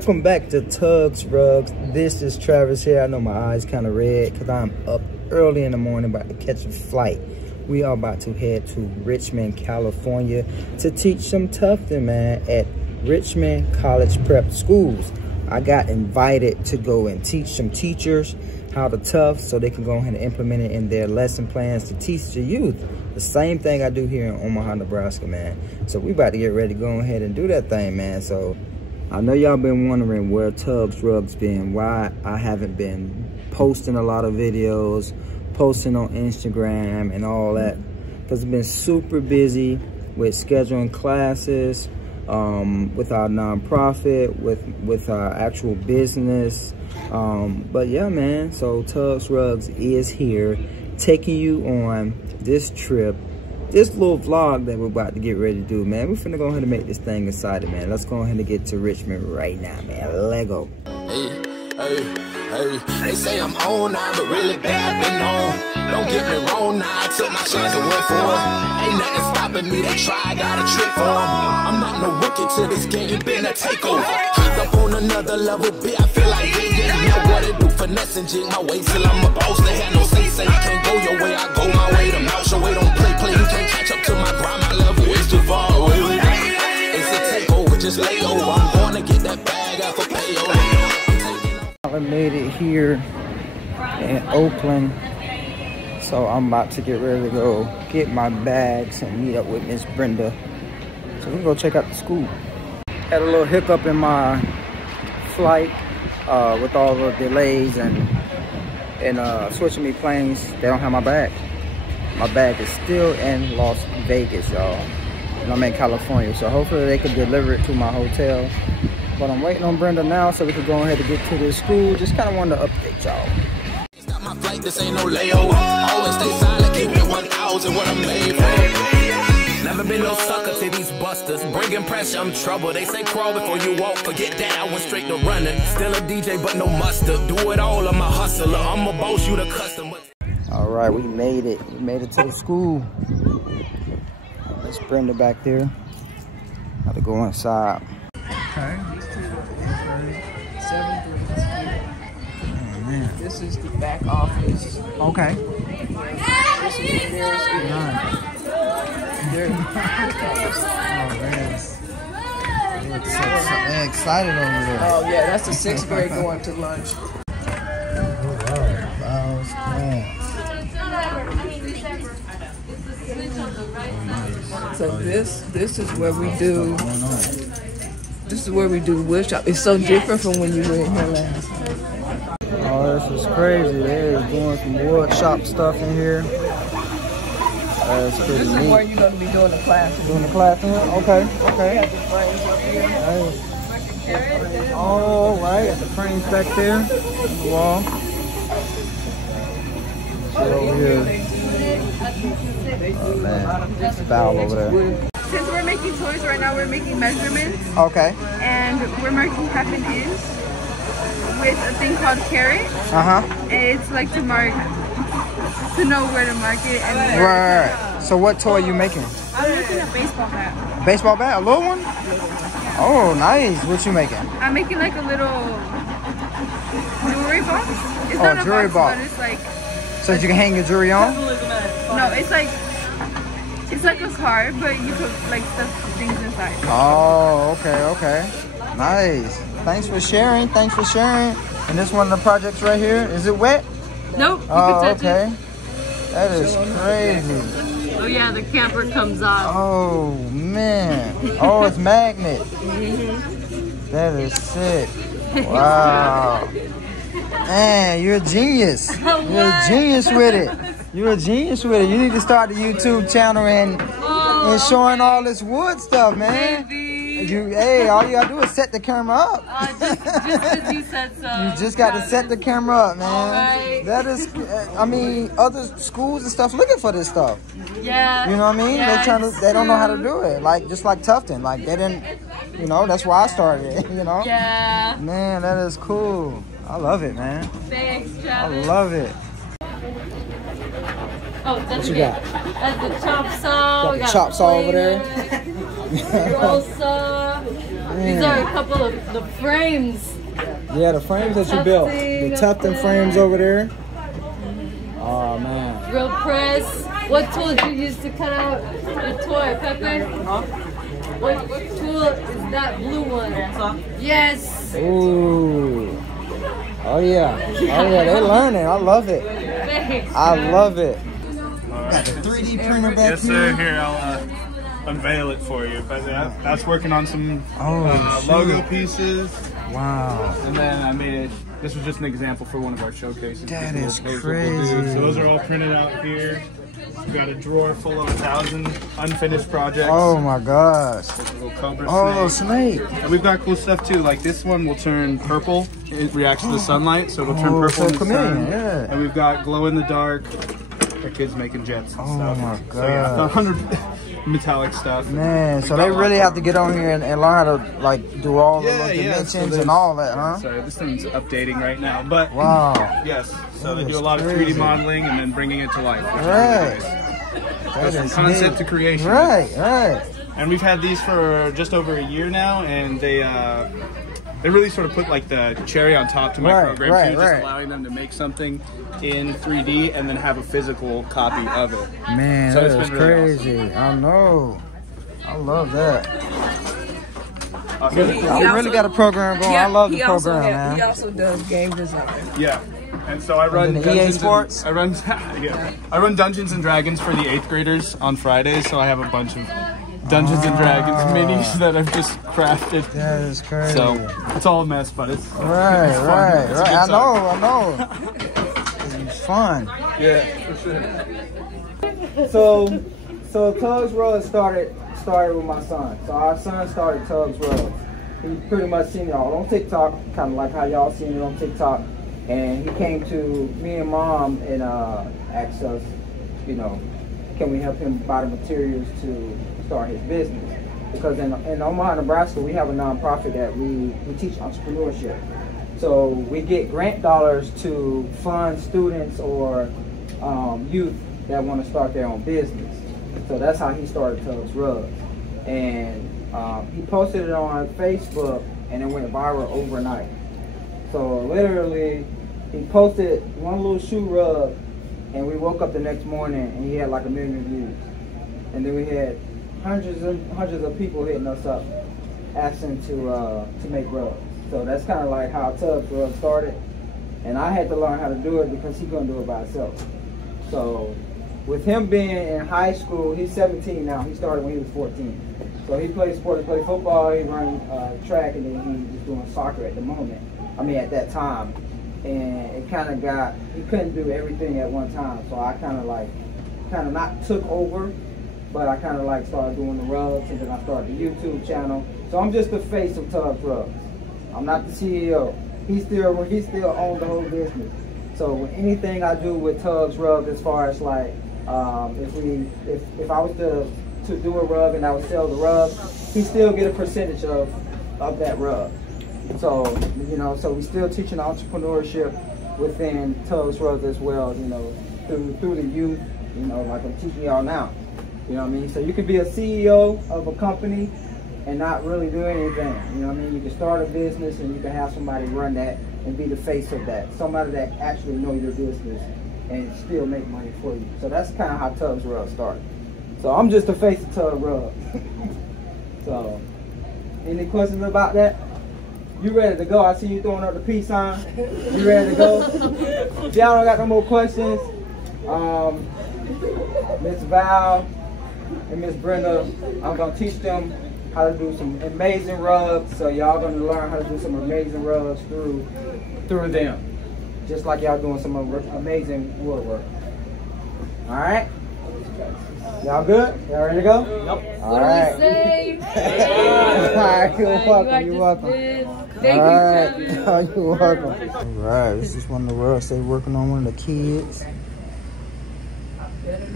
Welcome back to Tugs Rugs. This is Travis here. I know my eyes kind of red because I'm up early in the morning about to catch a flight. We are about to head to Richmond, California to teach some tufting, man, at Richmond College Prep Schools. I got invited to go and teach some teachers how to tuft so they can go ahead and implement it in their lesson plans to teach the youth. The same thing I do here in Omaha, Nebraska, man. So we about to get ready to go ahead and do that thing, man. So I know y'all been wondering where Tugs Rugs been, why I haven't been posting a lot of videos, posting on Instagram and all that, because I've been super busy with scheduling classes, with our nonprofit, with our actual business. But yeah, man, so Tugs Rugs is here taking you on this trip, this little vlog that we're about to get ready to do, man. We're finna go ahead and make this thing exciting, man. Let's go ahead and get to Richmond right now, man. Let go. Hey, they say I'm on now, but really bad been on. Don't get me wrong now, I took my chance and went for it. Ain't nothing stopping me, they try, got a trick for them. I'm not no rookie to this game, it been a takeover. Hopped up on another level, bitch, I feel like yeah, know what it do, finesse and jig my way till I'm a boss. They had no say, you can't go your way, I go my way. The mouth your way, don't play, you can't catch up to my grind, my level is too far away. It's a takeover, just lay over, I'm going to get that bag out for payover. I made it here in Oakland, so I'm about to get ready to go get my bags and meet up with Miss Brenda. So we're gonna go check out the school. Had a little hiccup in my flight with all the delays and switching me planes. They don't have my bag. My bag is still in Las Vegas, y'all, and I'm in California. So hopefully they can deliver it to my hotel. But I'm waiting on Brenda now so we can go ahead and get to this school. Just kind of wanted to update y'all. Stop my flight, this ain't no layover. Always stay silent, keep it 1,000 what I'm made for. Never been no sucker to these busters. Bringing pressure, I'm trouble. They say crawl before you walk. Forget that, I went straight to running. Still a DJ, but no mustard. Do it all, I'm a hustler. I'm a boss, you the customer. All right, we made it. We made it to the school. There's Brenda back there. Got to go inside. Okay. This is the back office. Okay. This is the mirrors. They're excited over there. Oh yeah, that's the 6th grade going to lunch. So this is where we do. This is where we do wood shop. It's so different from when you were in here last time. Oh, this is crazy. They're doing some wood shop stuff in here. That's So pretty this neat. is where you're going to be doing the class. Doing the class in here? Okay, We okay. have the frames up here. All right, got the frames back there on the wall. Shit over here. Oh man, it's foul over there. Since we're making toys right now, we're making measurements, Okay. and we're marking 1/2 inch with a thing called carat. Uh-huh. It's like to mark, to know where to mark it. And Right. So what toy are you making? I'm making a baseball bat. A baseball bat? A little one? Oh, nice. What you making? I'm making like a little jewelry box. It's Oh, not a jewelry box. but it's like, So that you can hang your jewelry on? no, it's like a card, but you put like stuff, things inside. Oh, okay, okay. Nice. Thanks for sharing. Thanks for sharing. And this one of the projects right here, is it wet? Nope. Oh, okay. That is crazy. Oh yeah, the camper comes off. Oh, man. Oh, it's magnet. That is sick. Wow. Man, you're a genius. You're a genius with it. You're a genius with it. You need to start the YouTube channel and showing all this wood stuff, man. Hey, all you gotta do is set the camera up. Just because you said so. You just got to set the camera up, man. Alright. That is, I mean, other schools and stuff looking for this stuff. Yeah. You know what I mean? Yeah, they don't know how to do it. Like, just like tufting. Like, they didn't, you know, that's why I started it, you know? Yeah. Man, that is cool. I love it, man. Thanks, I Travis. love it. Oh, that's What you okay. got? That's the chop saw. Got We the got chop saw over there. roll saw. These are a couple of the frames. Yeah, the frames that you built. The Tufting frames over there. Oh, man. Drill press. What tool did you use to cut out the toy, Pepe? Huh? What tool is that blue one? Yes. Ooh. Oh yeah. Oh yeah, they're learning. I love it. Thanks. I love it. Got the 3D printer back Yes, sir. Here, I'll unveil it for you. But that's working on some logo pieces. Wow. And then I made it. This was just an example for one of our showcases. That is Those crazy. So those are all printed out here. We've got a drawer full of 1,000 unfinished projects. Oh my gosh. There's a little cobra snake. And we've got cool stuff too. Like this one will turn purple. It reacts to the sunlight, so it'll turn purple in the sun. Yeah. And we've got glow in the dark for kids making jets and stuff. My god. So yeah, 100 metallic stuff. Man, so they really have to get on here and learn how to like do all the dimensions and all that, huh? Sorry, this thing's updating right now, but wow. Yes, so they That do a is lot of crazy. 3D modeling and then bringing it to life. Which Right. is really nice. That From is concept neat. to creation. Right, right. And we've had these for just over a year now, and they really sort of put like the cherry on top to my program, too, just allowing them to make something in 3D and then have a physical copy of it. Man, so that it's is been really crazy. I know. I love that. Awesome. I really got a program going. I love the program, man. He also does game design. Yeah. And so I run EA Dungeons Sports? I run Dungeons and Dragons for the 8th graders on Fridays, so I have a bunch of Dungeons and Dragons minis that I've just crafted. That is crazy. So it's all a mess, but it's fun. Right. It's a good I time. know. It's fun. Yeah, for sure. So Tugs Rugs started with my son. So our son started Tugs Rugs. He pretty much seen it all on TikTok, kind of like how y'all seen it on TikTok. And he came to me and mom and asked us, you know, can we help him buy the materials to start his business? Because in Omaha, Nebraska, we have a nonprofit that we teach entrepreneurship. So we get grant dollars to fund students or youth that want to start their own business. So that's how he started Tugs Rugs. And he posted it on Facebook and it went viral overnight. So literally, he posted one little shoe rug and we woke up the next morning and he had like 1 million views. And then we had hundreds of people hitting us up asking to make rugs. So that's kind of like how Tugs Rugs started. And I had to learn how to do it because he couldn't do it by himself. So with him being in high school, he's 17 now. He started when he was 14. So he plays sports, he plays football, he runs track, and then he's just doing soccer at the moment. I mean, at that time. And it kind of he couldn't do everything at one time. So I kind of not took over, but I kind of like started doing the rugs, and then I started the YouTube channel. So I'm just the face of Tugs Rugs. I'm not the CEO. He still owns the whole business. So anything I do with Tugs Rugs, as far as like, if I was to do a rug and I would sell the rug, he still get a percentage of that rug. So, you know, so we still teaching entrepreneurship within Tugs Rugs as well, you know, through the youth, you know, like I'm teaching y'all now. You know what I mean? So you could be a CEO of a company and not really do anything. You know what I mean? You can start a business and you can have somebody run that and be the face of that. Somebody that actually know your business and still make money for you. So that's kind of how Tugs Rugs started. So I'm just the face of Tugs Rugs. So, any questions about that? You ready to go? I see you throwing up the peace sign. You ready to go? If y'all don't got no more questions, Miss Val and Miss Brenda, I'm gonna teach them how to do some amazing rugs. So y'all gonna learn how to do some amazing rugs through them. Just like y'all doing some amazing woodwork. All right? Y'all good? Y'all ready to go? Yep. All right. All right, you're welcome. You're welcome. Thank you, You're welcome. All right, this is one of the rugs they working on, one of the kids.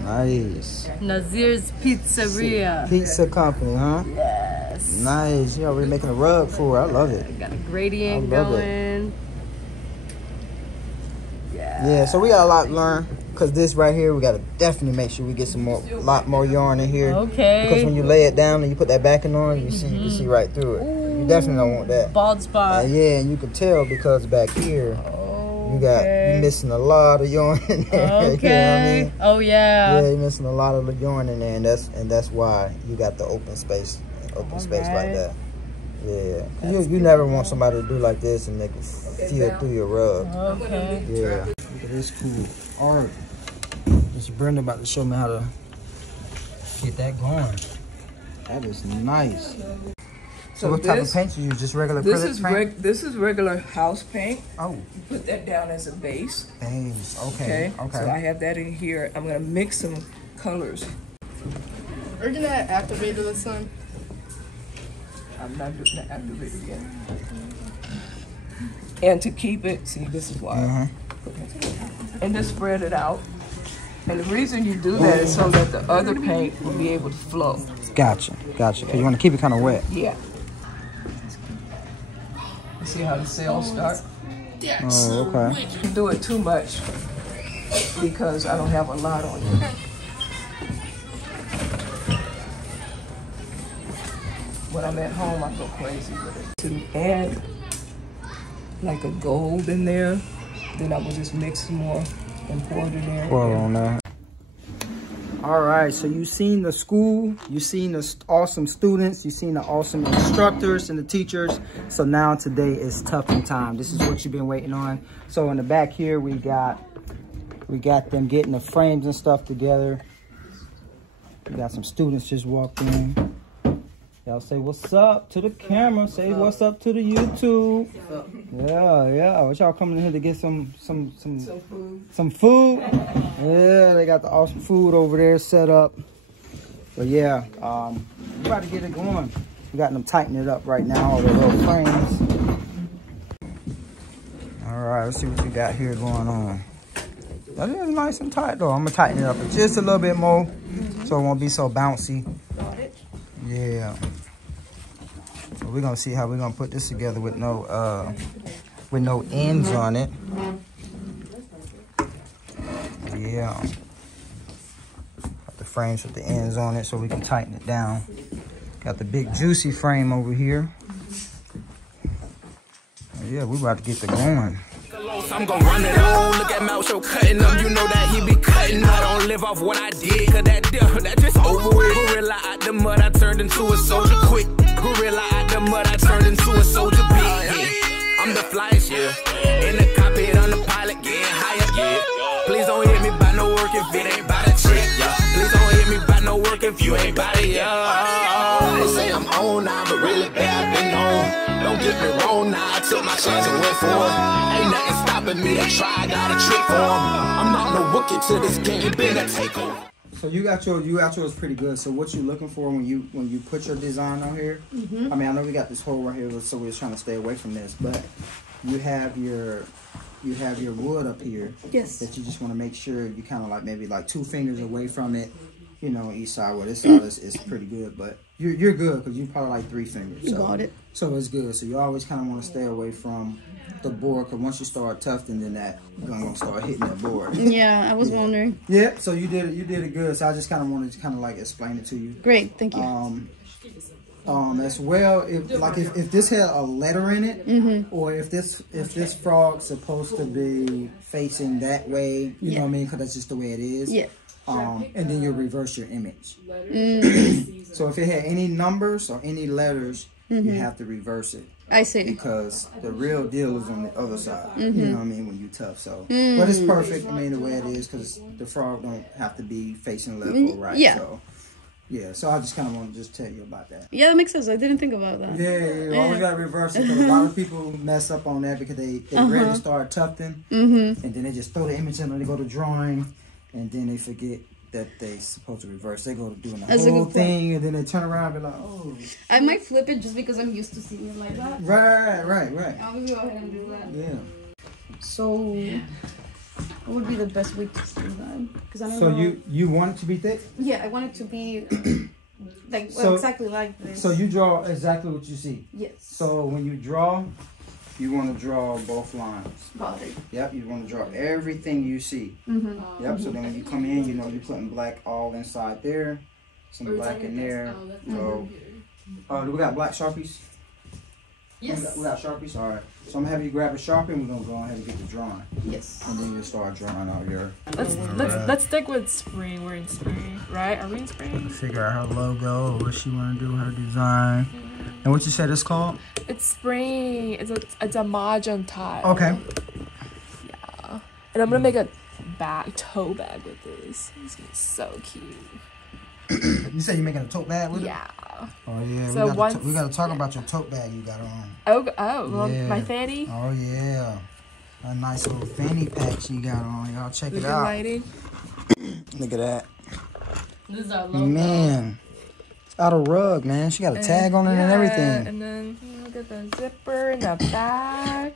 Nice. Nazir's Pizzeria. Pizza company, huh? Yes. Nice. You're already making a rug for her. I love it. Got a gradient I love going. Yeah, so we got a lot to learn. Because this right here, we got to definitely make sure we get a lot more yarn in here. Okay. Because when you lay it down and you put that backing on, you can see right through it. Ooh, You definitely don't want that. Bald spot. Yeah, and you can tell because back here, you missing a lot of yarn in there. Okay. You know what I mean? Oh yeah. Yeah, you're missing a lot of the yarn in there, and that's why you got the open space like that. Yeah, you never want somebody to do like this and they can feel through your rug. Okay. Yeah. Look at this cool art. This Brenda about to show me how to get that going. That is nice. So what type of paint you use? Just regular acrylic paint? This is regular house paint. Oh. You put that down as a base. Base. Okay. So I have that in here. I'm gonna mix some colors. Are you gonna activate the sun? I'm not doing the activator yet. And to keep it, see, this is why. And just spread it out. And the reason you do that is so that the other paint will be able to flow. Gotcha. Because you want to keep it kind of wet. Yeah. You see how the cells start? Oh, okay. You do it too much because I don't have a lot on you. When I'm at home, I go crazy with it. To add like a gold in there, then I will just mix some more and pour it in there. Pour it on there. All right, so you've seen the school, you've seen the awesome students, you've seen the awesome instructors and the teachers. So now today is Tufting time. This is what you've been waiting on. So in the back here, we got them getting the frames and stuff together. We got some students just walked in. Y'all say what's up to the camera. Say what's up to the YouTube. Yeah. What y'all coming in here to get some food? Yeah, they got the awesome food over there set up. But yeah, we about to get it going. We got them tightening it up right now, all the little frames. All right, let's see what we got here going on. That is nice and tight though. I'm gonna tighten it up just a little bit more so it won't be so bouncy. Yeah. So we're gonna see how we're gonna put this together with no ends on it. Yeah. Got the frames with the ends on it so we can tighten it down. Got the big juicy frame over here. Yeah, we about to get the going. I'm gonna run it on. Look at Mouth Show cutting up. You know that he be cutting. I don't live off what I did, cause that just over with. Gorilla out the mud, I turned into a soldier quick. Gorilla out the mud, I turned into a soldier big. Yeah. I'm the flyest, yeah. In the cockpit, on the pilot, getting higher, yeah. Please don't hit me by no work if it ain't by the check, yeah. Please don't hit me by no work if you ain't by it, yeah. They say I'm on now, but really bad been on. Don't get me wrong now, I took my chance and went for it. Ain't nothing stopping me, they try, got a trick for them. I'm not no rookie to this game, it been a takeover. So you got yours pretty good. So what you looking for when you put your design on here? I mean, I know we got this hole right here, so we're trying to stay away from this, but you have your wood up here. Yes. That you just want to make sure you kind of like maybe like 2 fingers away from it. You know, each side. Well, this side is pretty good, but you're good because you probably like 3 fingers. So, got it. So it's good. So you always kind of want to stay away from the board because once you start tufting, then that gonna start hitting that board. Yeah, I was wondering. Yeah. So you did it good. So I just kind of wanted to kind of like explain it to you. Great, thank you. As well, if this had a letter in it, or if this frog's supposed to be facing that way, you know what I mean? Because that's just the way it is. Yeah. And then you reverse your image. So if it had any numbers or any letters, you have to reverse it. I see. Because the real deal is on the other side. You know what I mean? When you tough. So, but it's perfect. I mean, the way it is, because the frog don't have to be facing left or right. Yeah. So, yeah. So I just kind of want to just tell you about that. Yeah, that makes sense. I didn't think about that. Yeah. You always got to reverse it. Because a lot of people mess up on that because they ready to start tufting, and then they just throw the image in and they go to drawing, and then they forget that they supposed to reverse. They go to doing the whole thing, and then they turn around and be like, oh. I might flip it just because I'm used to seeing it like that. Right. I'll go ahead and do that. Yeah. So, what would be the best way to do that? Because I don't know. So you want it to be thick? Yeah, I want it to be like exactly like this. So you draw exactly what you see? Yes. So when you draw, you want to draw both lines. Got it. Yep, you want to draw everything you see. Yep, so then when you come in, you know you're putting black all inside there, some black in there. So, do we got black Sharpies? Yes. We got Sharpies? All right. So I'm gonna have you grab a Sharpie and we're gonna go ahead and get the drawing. Yes. And then you'll start drawing out your... Let's stick with spring. We're in spring, right? Are we in spring? Figure out her logo, what she wanna do, her design. And what you said it's called? It's spring. It's a magenta. Okay. Yeah. And I'm gonna make a tote bag with this. It's gonna be so cute. You said you're making a tote bag with it? Yeah. Oh yeah. So we gotta talk about your tote bag you got on. Well, Yeah. my fanny. Oh yeah. A nice little fanny pack she got on. Y'all check it out. Lighting. Look at that. This is our logo. Man. It's out of rug, man. She got a tag on it and everything. And then look at the zipper in the back.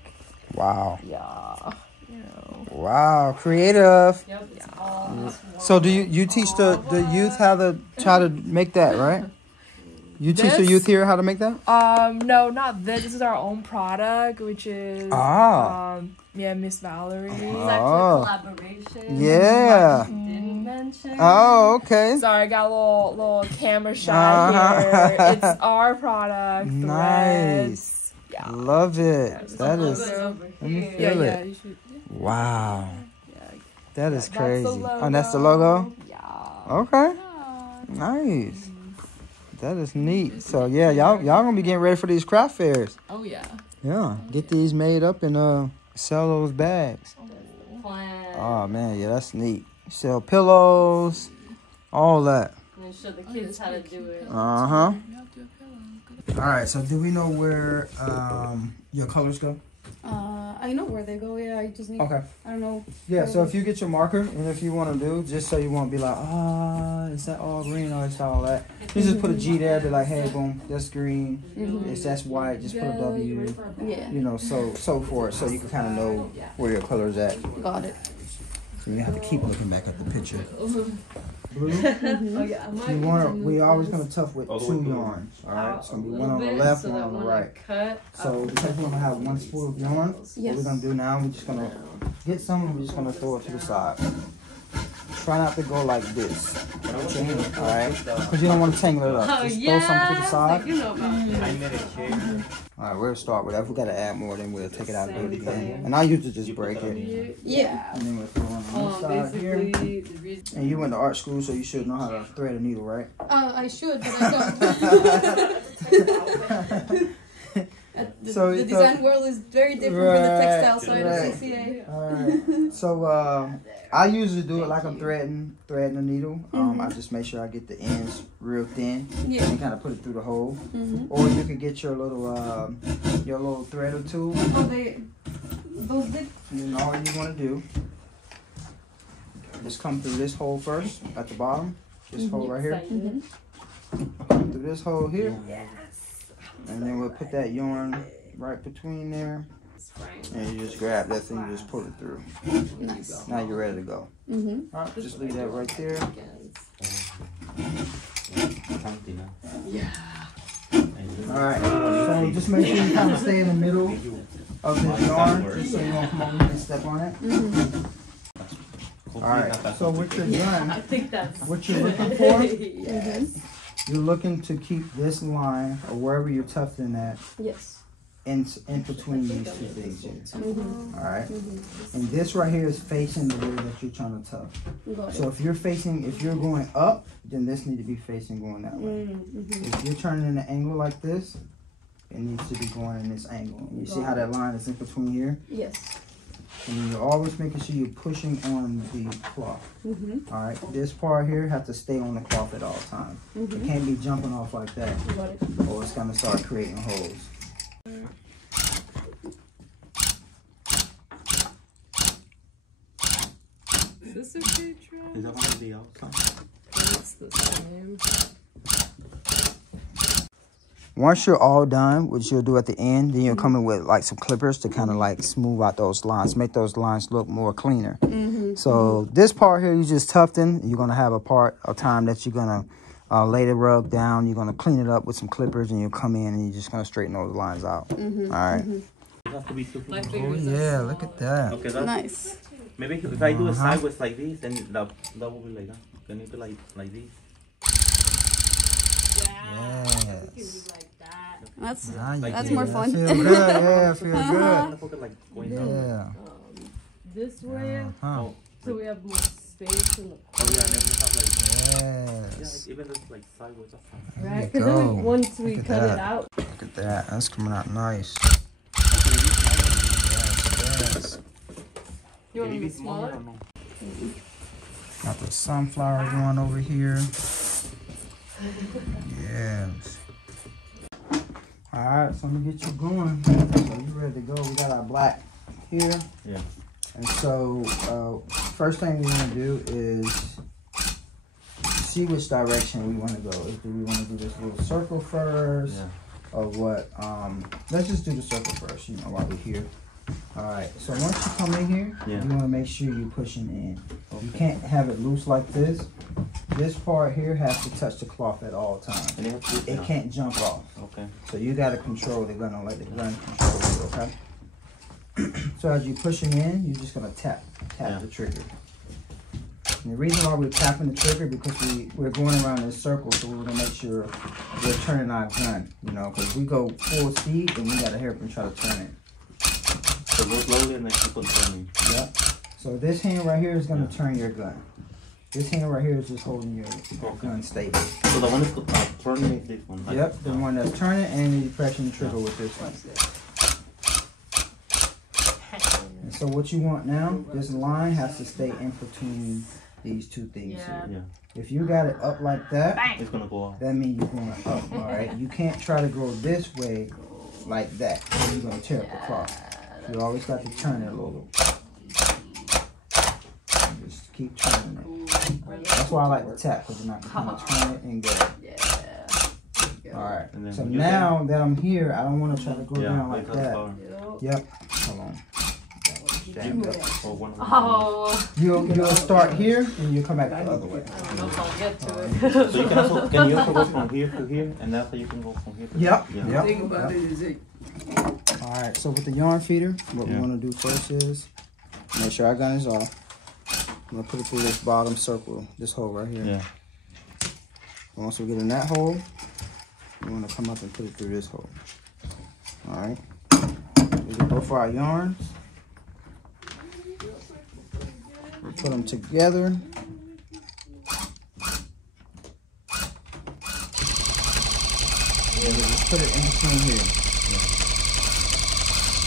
Wow. Yeah. You know. Wow. Creative. Yep, it's all So do you teach the youth how to make that, right? You teach the This? youth here how to make that? No, not this. This is our own product, which is Miss Valerie. It's actually Oh. a collaboration. Yeah. She didn't mention. Oh, okay. Sorry, I got a little camera shot here. It's our product. Nice. Threads. Yeah. Love it. The That Logo's is. over Let me here. feel Yeah, it. you should. Wow. Yeah. That is That's crazy. the logo. Oh, that's the logo? Yeah. Okay. Yeah. Nice. That is neat. So yeah, y'all gonna be getting ready for these craft fairs. Oh yeah. Yeah. Get these made up and sell those bags. Plan. Oh man, yeah, that's neat. Sell pillows, all that. And then show the kids how to do it. Uh-huh. Alright, so do we know where your colors go? I know where they go. Yeah, I just need. Okay. I don't know. Yeah, so if you get your marker and if you want to do, just so you won't be like, is that all green or it's all that? You just put a G there, be like, hey, boom, that's green. If that's white, just put a W. Yeah. You know, so forth, so you can kind of know where your color's at. Got it. So you have to keep looking back at the picture. Blue. Oh yeah, I might We always gonna tough with two yarns. All right, so we one on the left, so one that on the when right. I cut, So because we're gonna have one spool of yarn, what Yes. we're gonna do now, we're just gonna get some and we're just gonna throw it to the side. Try not to go like this. All right, because you don't want to tangle it up. oh Just yeah, throw something to the side. you know about that. All right, we'll start with that. If we gotta add more, then we'll take it out and do it again. And I usually just break it. Yeah. And then we'll throw it on this side here. Basically, the reason. And you went to art school, so you should know how to thread a needle, right? I should, but I don't. The design world is very different from the textile side of CCA. Alright. So I usually do it like I'm threading a needle. I just make sure I get the ends real thin Yeah. and kind of put it through the hole. Or you can get your little threader tool. Oh, those big. And then all you want to do is come through this hole first at the bottom. This hole right here. Come through this hole here. And then we'll put that yarn right between there. And you just grab that thing, you just pull it through. Nice. Now you're ready to go. Alright, just leave that right there. Alright, so just make sure you kind of stay in the middle of this yarn, just so you don't come over here and step on it. Alright, so what you're doing, I think that's what you're looking for, yes. you're looking to keep this line, or wherever you're tufting at, Yes. in between these two things here. Alright? And this right here is facing the way that you're trying to tuft. Got So if you're going up, then this needs to be facing going that way. If you're turning in an angle like this, it needs to be going in this angle. And you see how that line is in between here? Yes. And then you're always making sure you're pushing on the cloth. Alright, this part here has to stay on the cloth at all times. It can't be jumping off like that, Got it. or it's gonna start creating holes. Is this a picture? Is that one of the outside? It's the same. Once you're all done, which you'll do at the end, then you'll come in with like some clippers to kind of like smooth out those lines, make those lines look more cleaner. So this part here, you just tufting. You're gonna have a part of time that you're gonna lay the rug down. You're gonna clean it up with some clippers, and you'll come in and you're just gonna straighten those lines out. All right. It has to be two My feet. Oh fingers yeah, look at that. Okay, that's Nice. maybe if I do it sideways like this, then that will be like that. Can you do like this? Yes. like that. That's Like, more fun. Feel good, yeah, feel good. Yeah. This way, so we have more space in the corner. Yes. Even if like sideways. Right, because then once we cut it out. Look at that. That's coming out nice. Yes. You want me to smaller? Got the sunflower going over here. Yes. Alright, so I'm gonna get you going. So you ready to go? We got our black here. Yeah. And so first thing we want to do is see which direction we want to go. Do we want to do this little circle first? Yeah. Or what? Let's just do the circle first, you know, while we're here. Alright, so once you come in here, you want to make sure you're pushing in. You can't have it loose like this. This part here has to touch the cloth at all times. It can't jump off. Okay. So you got to control the gun, or let the gun control you, okay? So as you're pushing in, you're just going to tap the trigger. And the reason why we're tapping the trigger because we're going around in a circle, so we want to make sure we're turning our gun, you know, because we go full speed and we got to hairpin try to turn it. So go slowly and then keep on turning. Yep. So this hand right here is going to turn your gun. This hand right here is just holding your gun stable. So the one is turning this one. Like, yep, the one that's turning and you're pressing the trigger with this one. And so what you want now, this line has to stay in between these two things here. Yeah. If you got it up like that, it's gonna go up. That means you're going up, all right? You can't try to go this way like that. You're gonna tear up the cloth. You always got to turn it a little. Just keep turning it. That's why I like to tap, because you're not gonna turn it and go. All right. So now that I'm here, I don't want to try to go down like that. Yep. Hold on. Oh. You'll start here and you'll come back the other way. I don't know if I'll get to it. So you can also go from here to here, and that's how you can go from here to here. Yep. The thing about it is it. All right. So with the yarn feeder, what we want to do first is make sure our gun is off. I'm gonna put it through this bottom circle, this hole right here. Yeah. Once we get in that hole, we want to come up and put it through this hole. All right. We get both our yarns. We put them together. And we just put it in between here.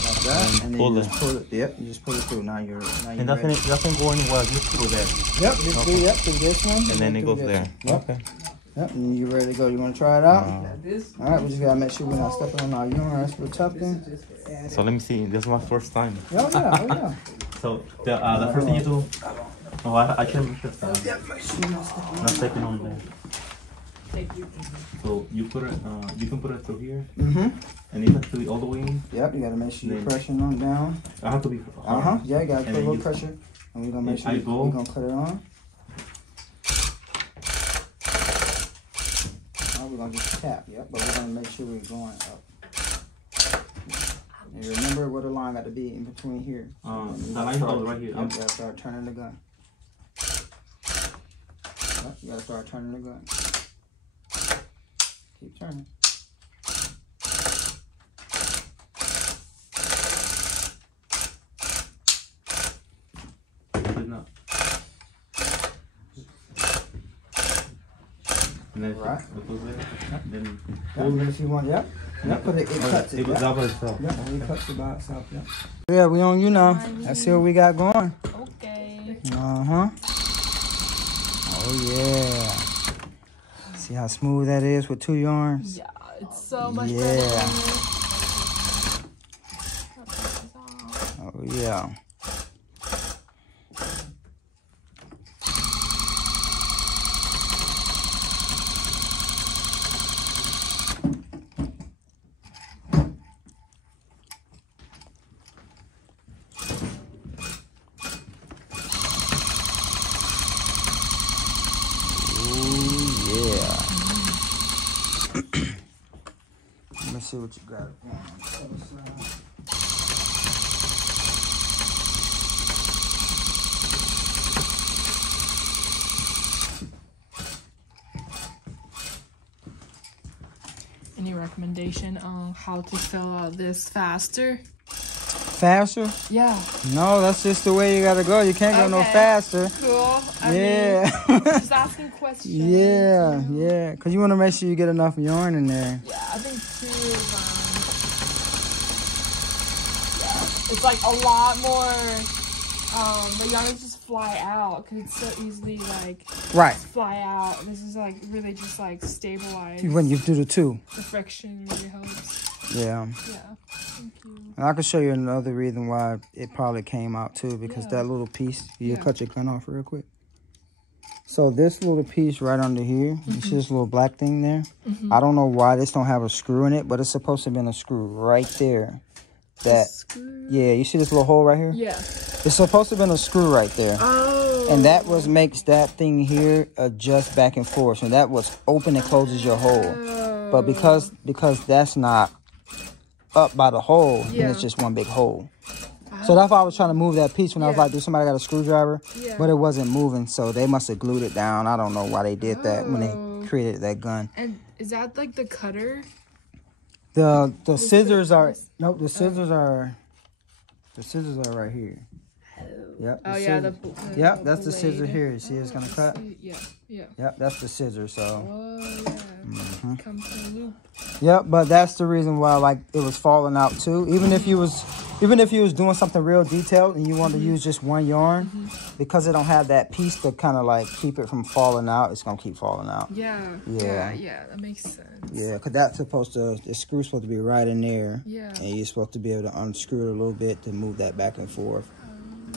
Like that. And then you just pull it. Yep, you just pull it through. Now you're and doesn't go anywhere, just through there. Yep, just do through this one. And then it goes there. Yep. Okay. Yep, and you ready to go? You want to try it out? All right, we just got to make sure we're not stepping on our yarns for Tufting. So let me see. This is my first time. Oh, yeah. So the first thing you do. Oh, I can put that. Not stepping on there. So you put it. You can put it through here. And you have to be all the way in. Yep, you got to make sure you're pressing on down. I have to be. Yeah, you got to put a little pressure. And we're going to make sure we're going to cut it on. We're going to just tap, but we're going to make sure we're going up. And remember where the line got to be in between here. The line goes right here. You got to start turning the gun. Yep, you got to start turning the gun. Keep turning. And then right. Then if you want, yep, but it cuts it. It goes up by itself. Yep, it cuts it by itself, yep. Yeah, we on you now. Let's see what we got going. Okay. Oh yeah. See how smooth that is with two yarns? Yeah, it's so much better. Oh yeah. See what you got on the other side. Any recommendation on how to fill out this faster? Faster? Yeah. No, that's just the way you gotta go. You can't go no faster. Cool. I yeah. mean, just asking questions. Yeah, you know? yeah. Because you want to make sure you get enough yarn in there. Yeah, I think too. It's like a lot more. The yarns just fly out because it's so easily like fly out. This is like really just like stabilize. When you do the two, the friction really helps. Yeah. Yeah. Thank you. And I can show you another reason why it probably came out too, because that little piece. You cut your gun off real quick. So this little piece right under here, you see this little black thing there? I don't know why this don't have a screw in it, but it's supposed to have been a screw right there. Yeah, you see this little hole right here? Yeah. It's supposed to have been a screw right there. Oh. And that makes that thing here adjust back and forth. So that was open and closes your hole. But because that's not up by the hole, then it's just one big hole. So that's why I was trying to move that piece when I was like, dude, somebody got a screwdriver? But it wasn't moving, so they must have glued it down. I don't know why they did that when they created that gun. And is that like the cutter? The scissors are the scissors are right here. Yep. Oh yeah, yep, that's the scissor here. You see it's gonna cut? Yeah. Yep, that's the scissor, so. Oh yeah. Comes in a loop. Yep, but that's the reason why like it was falling out too. Even if you was doing something real detailed and you wanted to use just one yarn, because it don't have that piece to kind of like keep it from falling out, it's gonna keep falling out. Yeah, that makes sense. Yeah, because that's the screw's supposed to be right in there. Yeah. And you're supposed to be able to unscrew it a little bit to move that back and forth.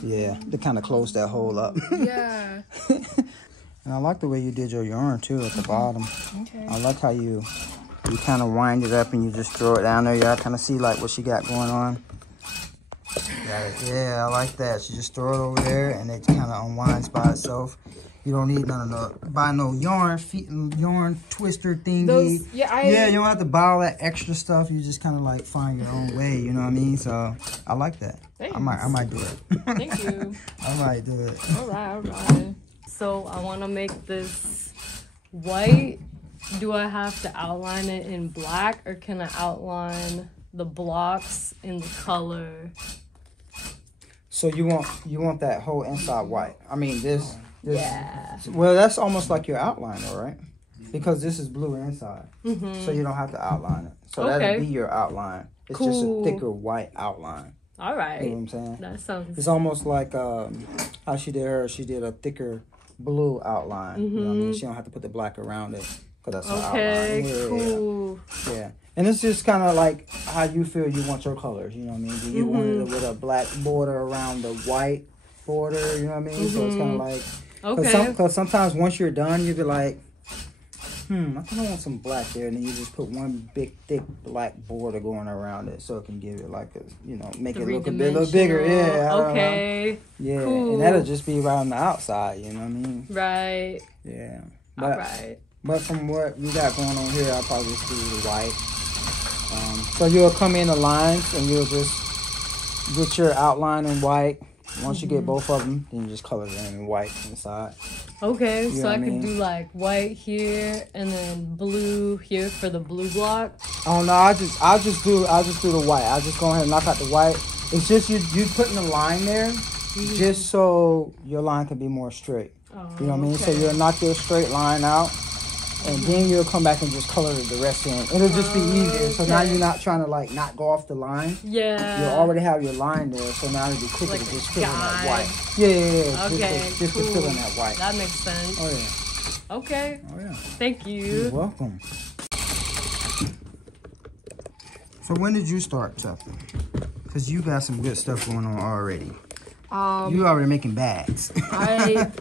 Yeah, to kind of close that hole up. Yeah. And I like the way you did your yarn too at the bottom. Okay. I like how you kind of wind it up and you just throw it down there. Y'all kind of see like what she got going on. Yeah, I like that. She just throw it over there and it kind of unwinds by itself. You don't need none of no yarn twister thingy. You don't have to buy all that extra stuff. You just kind of like find your own way. You know what I mean? So I like that. Thanks. I might do it. Thank you. I might do it. All right. So I want to make this white. Do I have to outline it in black, or can I outline the blocks in the color? So you want that whole inside white? I mean this. Yeah. Well, that's almost like your outline, though, right? Because this is blue inside, so you don't have to outline it. So that'll be your outline. It's just a thicker white outline. All right. You know what I'm saying? That sounds. It's almost like how she did hers. She did a thicker blue outline. You know what I mean? She don't have to put the black around it because that's her outline. Yeah, cool. Yeah. And it's just kind of like how you feel you want your colors. You know what I mean? Do you want it with a black border around the white border? You know what I mean? So it's kind of like. Because sometimes once you're done, you'll be like, I think I want some black there. And then you just put one big, thick black border going around it so it can give it like a, make it look a little bigger. Yeah. Okay. Yeah. Cool. And that'll just be right on the outside, you know what I mean? Right. Yeah. All right. But from what you got going on here, I'll probably just do the white. So you'll come in the lines and you'll just get your outline in white. Once you get both of them, then you just color them in white inside. Okay, you so I could do like white here and then blue here for the blue block. Oh no, I'll just do the white. I'll just go ahead and knock out the white. It's just you putting the line there, just so your line can be more straight. You know what I mean? So you'll knock your straight line out. And then you'll come back and just color the rest in. It'll just be easier. So now you're not trying to like not go off the line. Yeah. You already have your line there. So now it'll be quicker to just fill in that white. Yeah. Okay. Just to fill in that white. That makes sense. Oh yeah. Okay. Oh yeah. Thank you. You're welcome. So when did you start tufting? Because you got some good stuff going on already. You already making bags.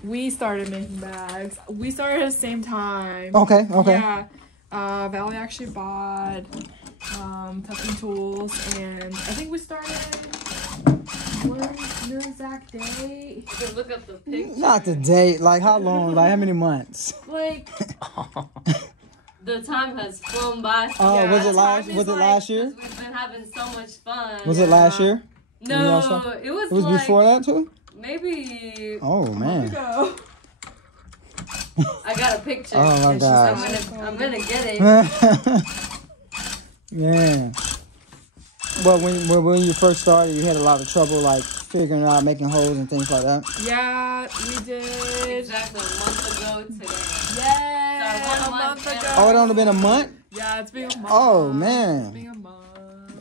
We started making bags. We started at the same time. Okay. Yeah. Valley actually bought tufting tools, and I think we started. What's the exact date? You can look up the picture. Not the date. Like how long? Like how many months? Like the time has flown by. Oh, was it last year? We've been having so much fun. Was it last year? No, it was like, before that too? Maybe. Oh man. I got a picture. Oh my gosh. I'm gonna get it. Yeah. But when you first started, you had a lot of trouble like figuring out making holes and things like that. Yeah, we did. Exactly a month ago today. Yeah, a month ago. Oh, it only been a month? Yeah, it's been a month. Oh man. It's been a month.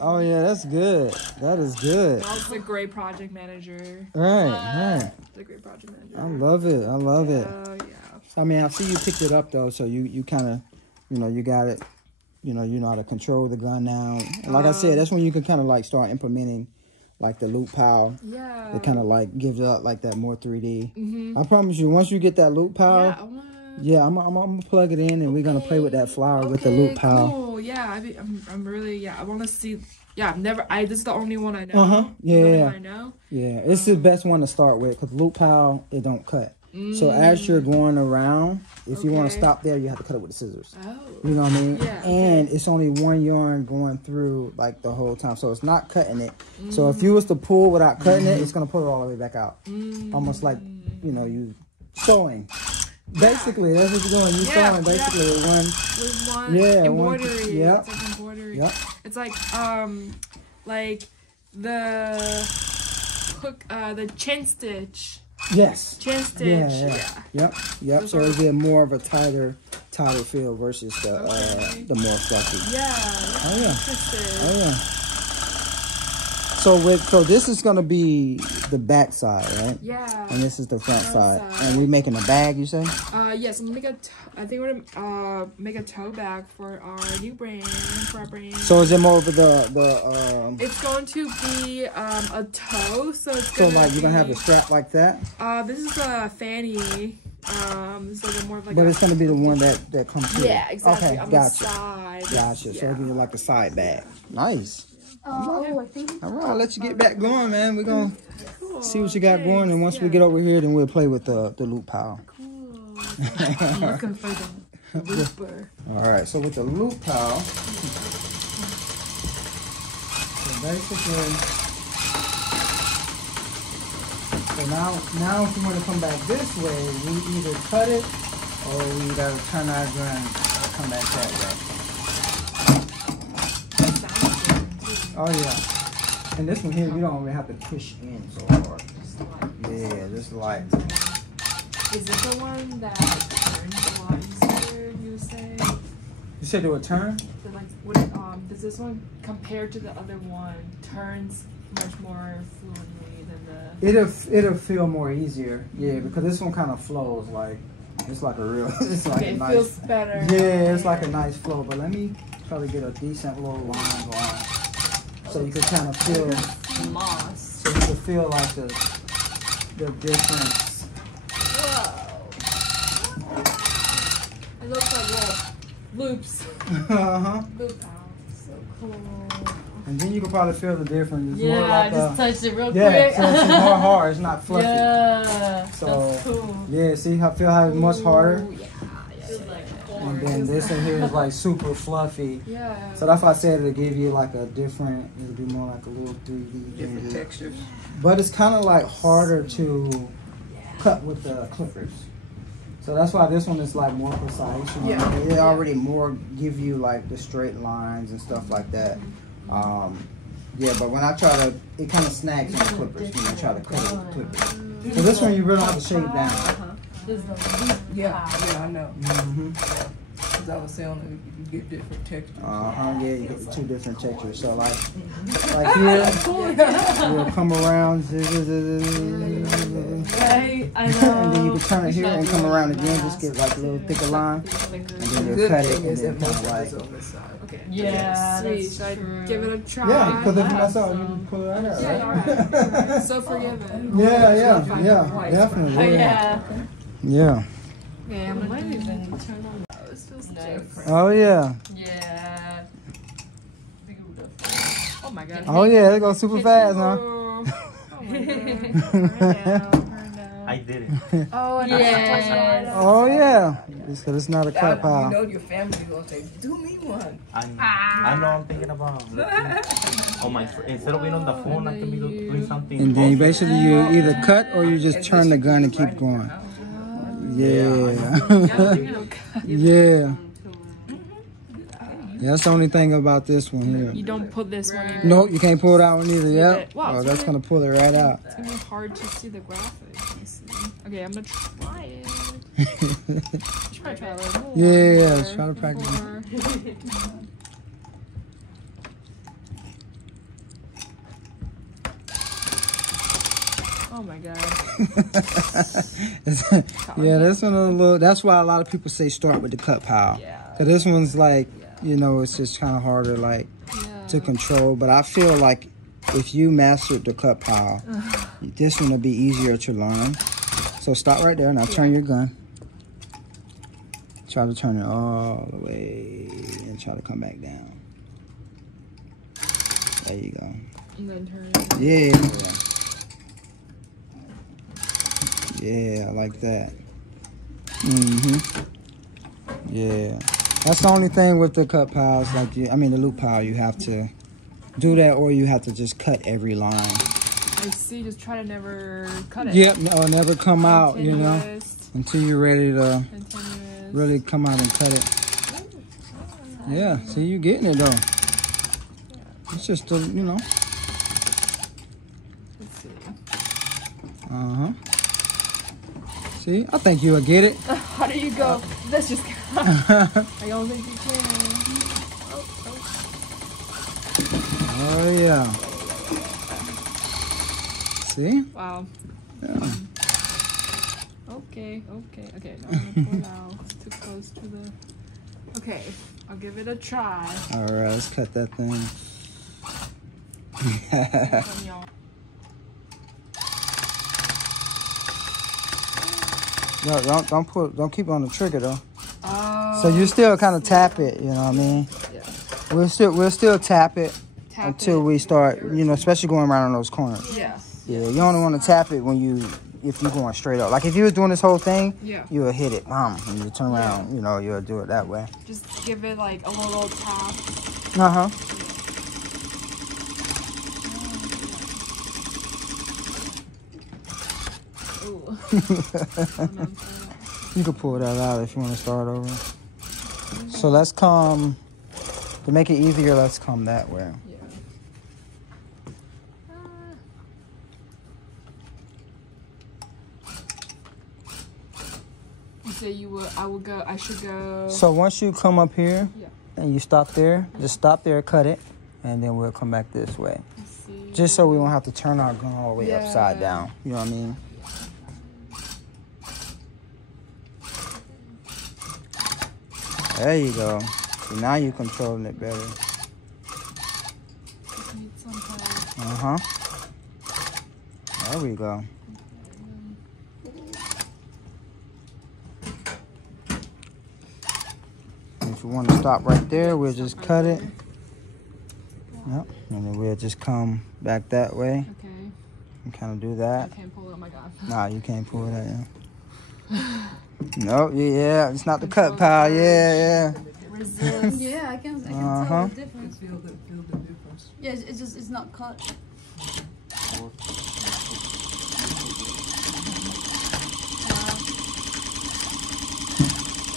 Oh yeah, that's good. That is good. That was a great project manager. Right. The great project manager. I love it. I love it. Yeah. I mean, I see you picked it up though, so you kind of, you got it. You know how to control the gun now. And like I said, that's when you can kind of like start implementing like the loop pal. Yeah. It kind of like gives up like that more 3D. I promise you, once you get that loop pal, I'm gonna plug it in and we're gonna play with that flower with the loop pal. Cool. Yeah, I'm really I want to see. Yeah, this is the only one I know. Yeah. I know. Yeah, it's the best one to start with because loop pal it don't cut. So as you're going around, if you want to stop there, you have to cut it with the scissors. Oh. You know what I mean? Yeah. And it's only one yarn going through like the whole time, so it's not cutting it. So if you was to pull without cutting it, it's gonna pull it all the way back out, almost like you sewing. Basically, that's what you're doing. You're sewing basically with one embroidery. Yep. It's like embroidery. Yep. It's like the hook, the chin stitch. Yes. Chin stitch. Yep. So it'll be more of a tighter feel versus the more fluffy. Yeah. Oh yeah. So this is gonna be the back side, right? Yeah. And this is the front side. And we making a bag, you say? Yes. I'm gonna I think we're gonna make a tote bag for our new brand, for our brand. So is it more of the It's going to be a toe, so it's so like you're gonna have the strap like that? This is a fanny. So they're more of like. But it's gonna be the one that comes through. Yeah, exactly. Okay, on gotcha. The side. Gotcha. Yeah. So it'll be like a side bag. Nice. I think. All right, I'll let you get back going, man. We're gonna see what you got going, and once we get over here, then we'll play with the loop pal. I'm looking for the looper. All right, so with the loop pal, so basically, now if you want to come back this way, we either cut it or we gotta turn our gun and come back that way. Oh yeah, and this one here, you don't really have to push in so hard. Yeah, just light. Is this the one that turns a lot easier, you say? You said it would turn? Does this one, compared to the other one, turns much more fluently than the... It'll feel more easier, yeah, because this one kind of flows like, it's like a real, it's like a nice... It feels better. Yeah, it's like a nice flow, but let me try to get a decent little line going. So you can kind of feel moss. So you can feel like the difference. Whoa! It looks like little loops. Loop out. So cool. And then you can probably feel the difference. It's yeah, more like I just touched it real quick. Yeah, so it's more hard. It's not fluffy. Yeah, so that's cool. Yeah, see how it's much harder. Yeah. And then this in here is like super fluffy. Yeah. So that's why I said it'll give you like a different, it'll be more like a little 3D. Different textures. But it's kind of like harder to cut with the clippers. So that's why this one is like more precise. You know? It already more give you like the straight lines and stuff like that. Yeah, but when I try to, it kind of snags on the clippers when I try to cut it with the clippers. So this one you really have to shave down. Yeah, I know. Because I was saying you get different textures. Yeah, you get the two different textures. So like here, you'll come around. Right, I know. And then you can turn it here and come around again, just get like a little thicker line. And then you'll cut it and then kind of like. Yeah, sweet. that's Should I true. give it a try? Yeah, because if you mess up, you can pull it out, right? Yeah, so forgiven. Yeah, definitely. Yeah. Yeah, I might even turn on those. Feels nice. Oh yeah. Yeah. Oh my god. Oh yeah, they go super fast, huh? Oh my god. I did it. Oh, and yeah. Oh yeah. It's not a cut pile. You know your family gonna say, do me one. I know I'm thinking about instead of being on the phone, I can be doing something. And then basically you either cut or you just turn the gun and keep going. Yeah. Yeah. Yeah, that's the only thing about this one here. You don't put this one either. Nope, you can't pull it out one either. Yep. Wow, Oh, that's gonna pull it right out. It's gonna be hard to see the graphics. Let me see. Okay, I'm gonna try it. Try a little more. Yeah, let's try to practice. Oh my god. Yeah, this one a little. That's why a lot of people say start with the cut pile. Yeah. Cause this one's like, you know, it's just kind of harder like to control. But I feel like if you mastered the cut pile, this one will be easier to learn. So stop right there. Now turn your gun. Try to turn it all the way and try to come back down. There you go. And then turn it. Yeah. Yeah, I like that. Yeah. That's the only thing with the cut piles. Like, the loop pile, you have to do that, or you have to just cut every line. I see. Just try to never cut it. Yep, or never come out, you know, until you're ready to really come out and cut it. Yeah, see, you getting it though. It's just, you know. Let's see. See, I think you'll get it. How do you go? Let's just. I don't think you can. Oh yeah. See? Wow. Yeah. Okay. No, I'm gonna pull out. It's too close to the. Okay, I'll give it a try. All right, let's cut that thing. No, don't keep on the trigger though. So you still kind of tap it, you know what I mean? Yeah. We'll still tap it until we start, you know, especially going around on those corners. Yeah. Yeah, you only want to tap it if you're going straight up. Like if you was doing this whole thing, you'll hit it, and you turn around, you know, you'll do it that way. Just give it like a little tap. You can pull that out if you want to start over. So let's come, to make it easier, let's come that way. You say I should go. So once you come up here and you stop there, just stop there, cut it, and then we'll come back this way. Just so we won't have to turn our gun all the way upside down. You know what I mean? There you go. So now you're controlling it better. There we go. If you want to stop right there, we'll just cut it. Yep. And then we'll just come back that way. Okay. And kind of do that. I can't pull it. Oh my god. Nah, you can't pull it out. No, yeah, it's not the cut pile. Yeah. Resist. Yeah, I can tell the difference. Feel the difference. Yeah, it's not cut.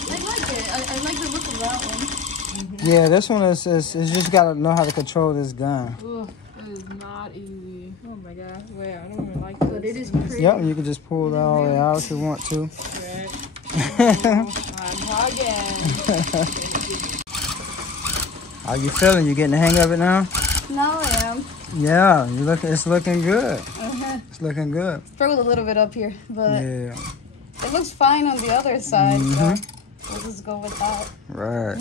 I like it. I like the look of that one. Yeah, this one is you just gotta know how to control this gun. Ugh, that is not easy. Oh my god. Wait, I don't even like this. But it is pretty. Yep, you can just pull it all the way out if you want to. Right. I'm hugging. How you feeling? You getting the hang of it now? Now I am. Yeah, it's looking good. It's looking good. Struggled a little bit up here, but yeah, it looks fine on the other side. So we'll just go with that. Right.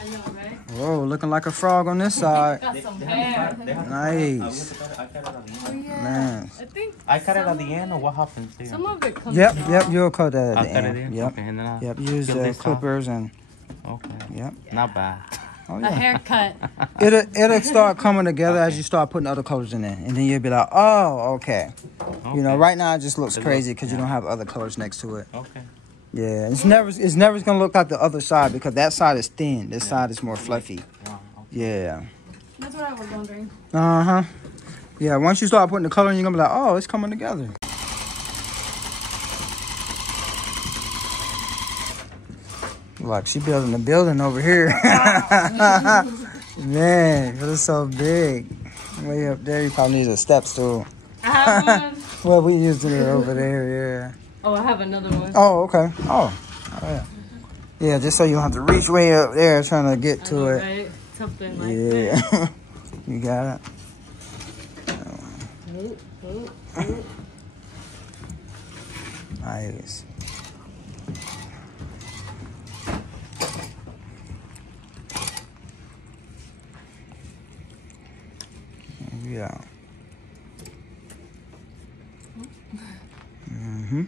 I know, right? Whoa, looking like a frog on this side. Got some hair. Nice. Man. I cut it at the end, or what happens there? Some of it comes Yep, out. you'll cut that at the cut end. it in? Yep. Okay, and then Yep, use the clippers and. Okay. Yep. Not bad. Oh, A yeah. haircut. It'll start coming together as you start putting other colors in there, and then you'll be like, oh, okay. You know, right now it just looks crazy because you don't have other colors next to it. Okay. Yeah, it's never gonna look like the other side because that side is thin. This side is more fluffy. Wow. Yeah. That's what I was wondering. Yeah, once you start putting the color in, you're gonna be like, oh, it's coming together. Like she building a building over here. Man, it's so big. Way up there, you probably need a step stool. I have one. Well, we used it over there, yeah. Oh, I have another one. Oh, okay. Oh, yeah. Yeah, just so you don't have to reach way up there trying to get to it. Right? Something like that. You got it. Nice. Yeah. Mm-hmm.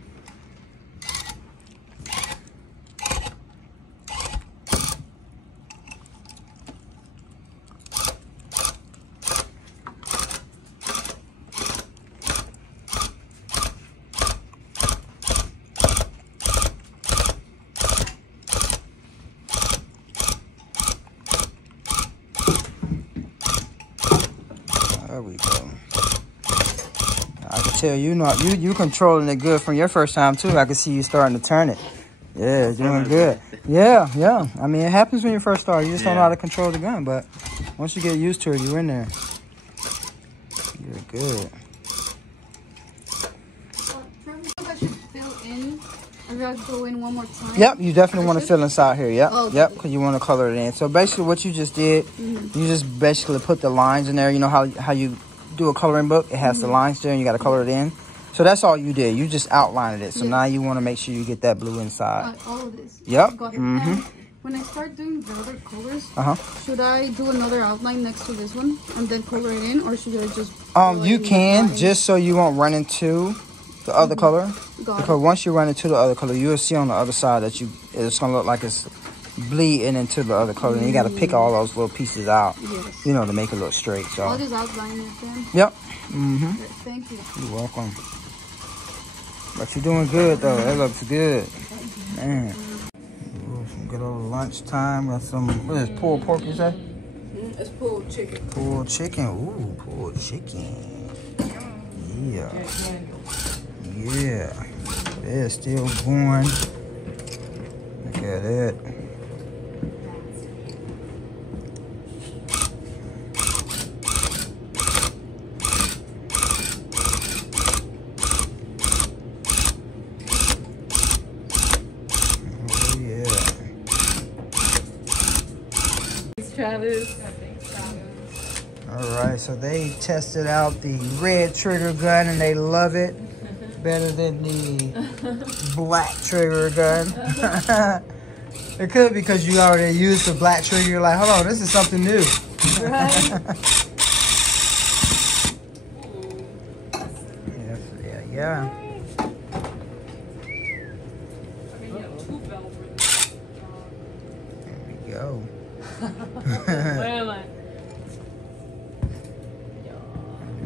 There we go. I can tell you controlling it good from your first time too. I can see you starting to turn it. Yeah, you're doing good. Yeah. I mean, it happens when you first start. You just don't know how to control the gun, but once you get used to it, you're in there. You're good. I should fill in. Or do I go in one more time? Yep, you definitely want to fill inside here. Yep, okay. Yep, because you want to color it in. So basically, what you just did, you just basically put the lines in there. You know how you do a coloring book? It has the lines there, and you got to color it in. So that's all you did. You just outlined it. So now you want to make sure you get that blue inside. All of this. Yep. Got it. And when I start doing the other colors, should I do another outline next to this one and then color it in, or should I just? You can, just so you won't run into the other color. Because once you run into the other color, you'll see on the other side that it's gonna look like it's bleeding into the other color, and you got to pick all those little pieces out, you know, to make it look straight. So I'll just outline it then. Yep. Thank you. You're welcome. But you're doing good though. It looks good, man. Some good old lunchtime. Got some. What is pulled pork? You say? It's pulled chicken. Pulled chicken. Ooh, pulled chicken. Yeah. Yeah. It's still going. Look at it. Oh yeah. Thanks, Travis. All right, so they tested out the red trigger gun and they love it better than the black trigger gun. It could be because you already used the black trigger. You're like, hold on, this is something new. Right? Yeah. There we go. Where am I?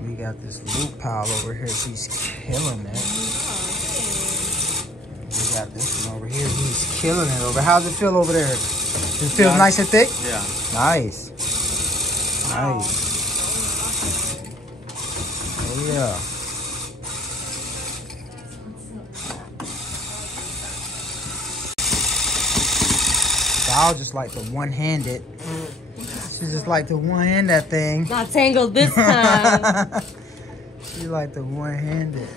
We got this loop pile over here. She's killing it. We got this one over here. He's killing it over. How's it feel over there? Does it feel nice and thick? Yeah. Nice. Nice. Oh yeah. I'll just like to one-handed. She just like to one-hand that thing. Not tangled this time. She like to one-handed.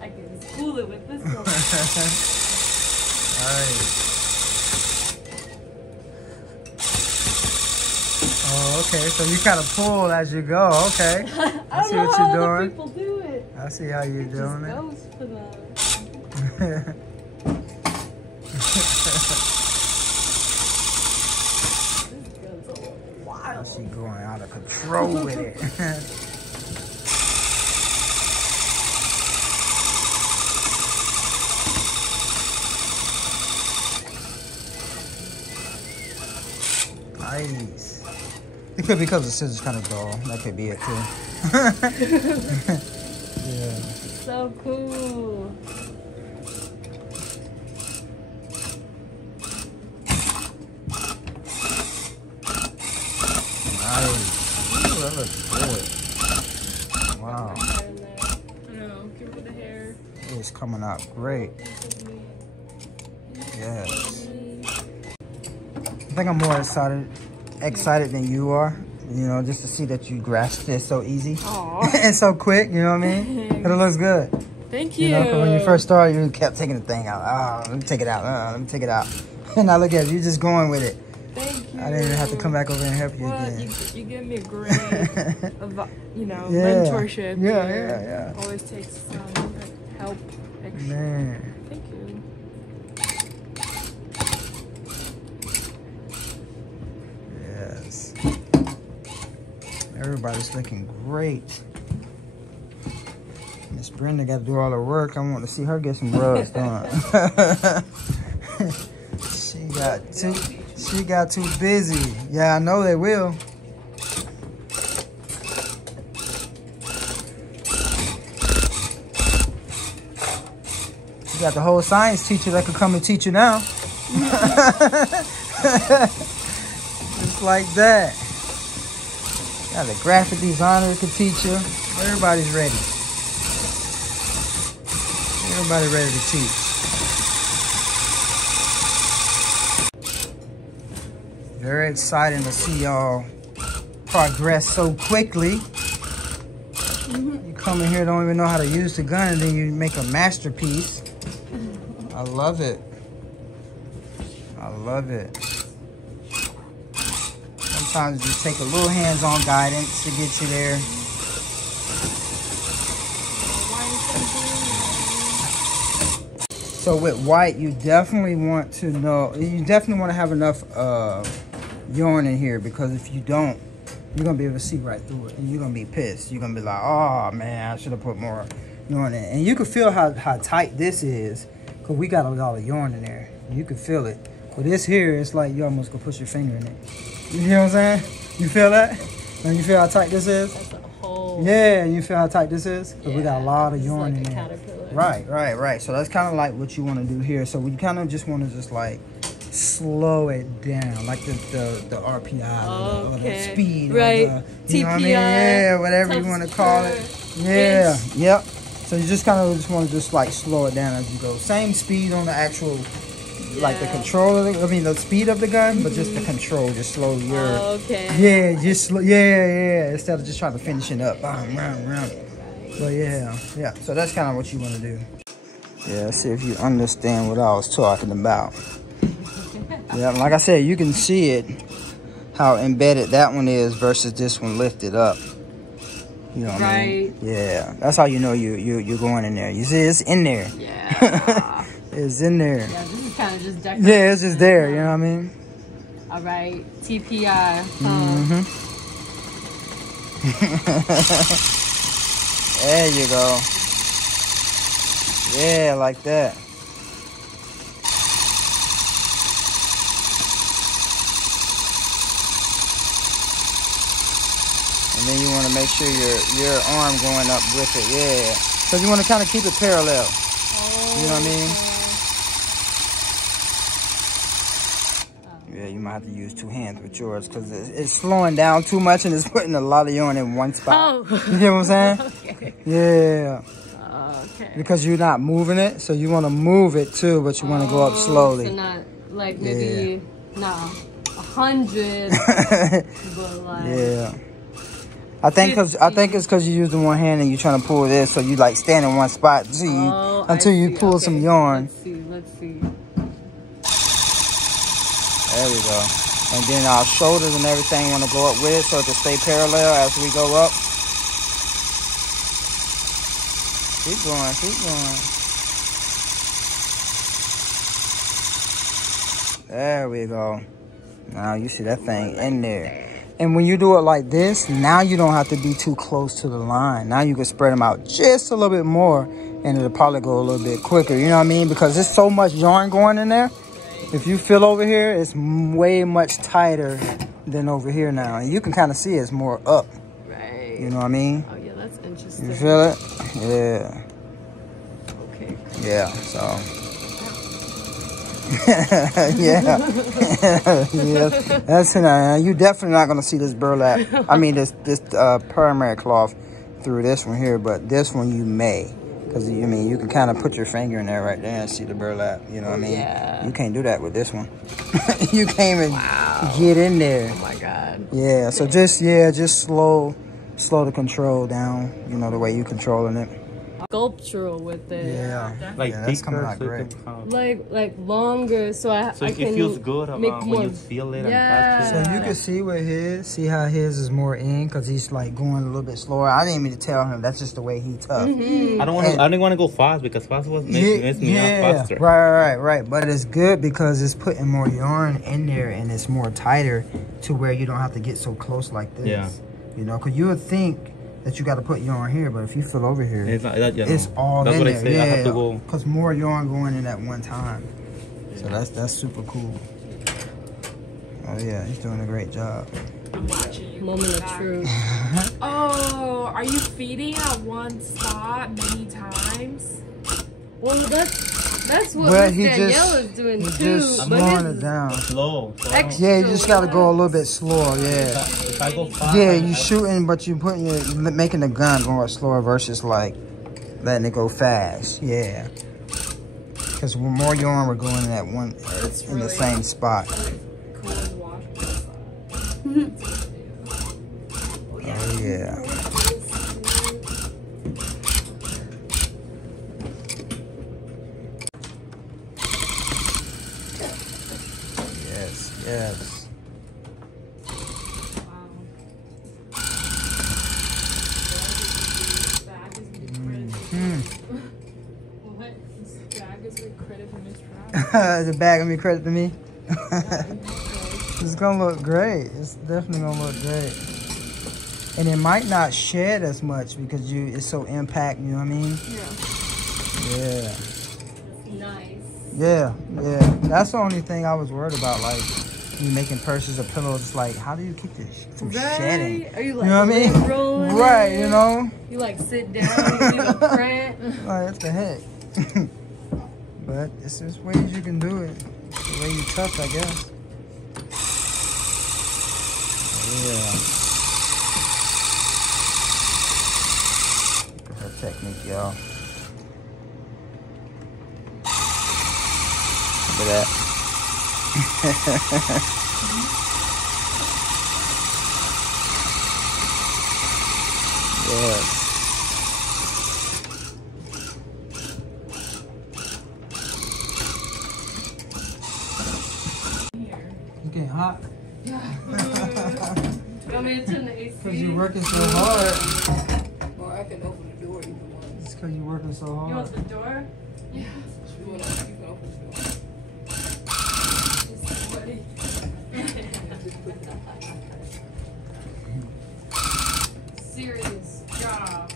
I can spool it with this one. Alright. Oh, okay. So you kind of pull as you go. Okay. I see what you're doing. People do it. I see how you're doing it. Goes for them. She going out of control with it. Nice. It could be because the scissors kind of dull. That could be it too. Yeah. So cool. Ooh, that looks good. Wow. I know, give it the hair. It's coming out great. Yes. I think I'm more excited than you are. You know, just to see that you grasped it so easy and so quick. You know what I mean? But it looks good. Thank you. You know, 'cause when you first started, you kept taking the thing out. Oh, let me take it out. Let me take it out. And now look at you, just going with it. Thank you. I didn't even have to come back over and help you again. You give me a great, mentorship. Yeah. Always takes some help. Extra. Man. Thank you. Yes. Everybody's looking great. Miss Brenda got to do all the work. I want to see her get some rugs done. She got too busy. Yeah, I know they will. You got the whole science teacher that could come and teach you now. Just like that. Got a graphic designer that could teach you. Everybody's ready. Everybody ready to teach. Very exciting to see y'all progress so quickly. You come in here, don't even know how to use the gun, and then you make a masterpiece. I love it. I love it. Sometimes you take a little hands-on guidance to get you there. So with white, you definitely want to know, you definitely want to have enough yarn in here, because if you don't, you're going to be able to see right through it, and you're going to be pissed. You're going to be like, oh man, I should have put more yarn in. And you can feel how tight this is, because we got a lot of yarn in there. You can feel it. But this here, it's like you almost can push your finger in it. You hear what I'm saying? You feel that? And you feel how tight this is? That's a whole... Yeah, you feel how tight this is? Because yeah, we got a lot of yarn like in there. Caterpillar. Right. So that's kind of like what you want to do here. So we kind of just want to just like slow it down, like the RPI or the speed, right? Or the, TPI, know what I mean? Yeah, whatever you want to call it. Yeah, yep. So you just kind of just want to just like slow it down as you go. Same speed on the actual, like the control of the speed of the gun, but just the control, just slow your. Yeah, just slow. Yeah. Instead of just trying to finish it up, round. But yeah. So that's kind of what you want to do. Yeah, see if you understand what I was talking about. Yeah, like I said, you can see it, how embedded that one is versus this one lifted up. You know what I mean? Yeah, that's how you know you're going in there. You see, it's in there. Yeah. It's in there. Yeah, this is kind of just decorative. Yeah, it's just there. You know what I mean? All right, TPI. There you go. Yeah, like that. And then you want to make sure your arm going up with it. Yeah. So you want to kind of keep it parallel. You know what I mean? Yeah, you might have to use two hands with yours because it's slowing down too much and it's putting a lot of yarn in one spot. You hear what I'm saying? Okay. Yeah. Okay. Because you're not moving it, so you want to move it too, but you want to go up slowly. So not like maybe not 100, but like. Yeah. I think it's because you use the one hand and you're trying to pull this, so you like stand in one spot until you pull some yarn. Let's see. There we go. And then our shoulders and everything want to go up with it so it can stay parallel as we go up. Keep going. There we go. Now you see that thing in there. And when you do it like this, now you don't have to be too close to the line. Now you can spread them out just a little bit more and it'll probably go a little bit quicker. You know what I mean? Because there's so much yarn going in there. If you feel over here, it's way much tighter than over here now. And you can kind of see it's more up. Right. You know what I mean? Oh, yeah, that's interesting. You feel it? Yeah. Okay. Yeah, so. Yeah. That's it. You definitely not going to see this burlap. I mean, this primary cloth through this one here, but this one you may. Because, I mean, you can kind of put your finger in there right there and see the burlap. You know what I mean? Yeah. You can't do that with this one. You can't even get in there. Oh, my God. Yeah, so just slow the control down, you know, the way you controlling it. Sculptural with it. Yeah. Like that's coming out great. Like longer, so I can it feels good make when more. you feel it Yeah. and touch it. So you can see with his, see how his is more in, because he's like going a little bit slower. I didn't mean to tell him, that's just the way he tough. Mm-hmm. I didn't want to go fast because fast was makes me faster. Right. But it's good because it's putting more yarn in there and it's more tighter to where you don't have to get so close like this. Yeah. You know, because you would think that you got to put yarn here, but if you feel over here, it's all that's in what there. I say. Yeah, I have to go. because more yarn going in at one time. So that's super cool. Oh yeah, he's doing a great job. I'm watching you. Moment of truth. Oh, are you feeding at one spot many times? Well, that's what Miss Danielle is doing too. Just slowing it down. Slow. Yeah, you just gotta go a little bit slower. Yeah. If I go fast, Yeah, you shooting, but you making the gun going slower versus like letting it go fast. Yeah. Because more yarn we're going in at one in the same spot. Oh yeah. Yes. The bag gonna be credit to me. It's gonna look great. It's definitely gonna look great. And it might not shed as much because it's so impact, you know what I mean? Yeah. Nice. Yeah. That's the only thing I was worried about, like you making purses or pillows. It's like, how do you keep this from shedding? Are you like, you know what I mean? Rolling right, it? you know? You like sit down and leave a print. Like, what the heck? But it's just ways you can do it. The way you tough, I guess. Yeah. Look at her technique, y'all. Look at that. Yes. It's getting hot. Yeah. Want me to turn the AC? Because you're working so hard. Or I can open the door either one. It's because you're working so hard. You want the door? Yeah. You can open the door. It's sweaty. Serious job.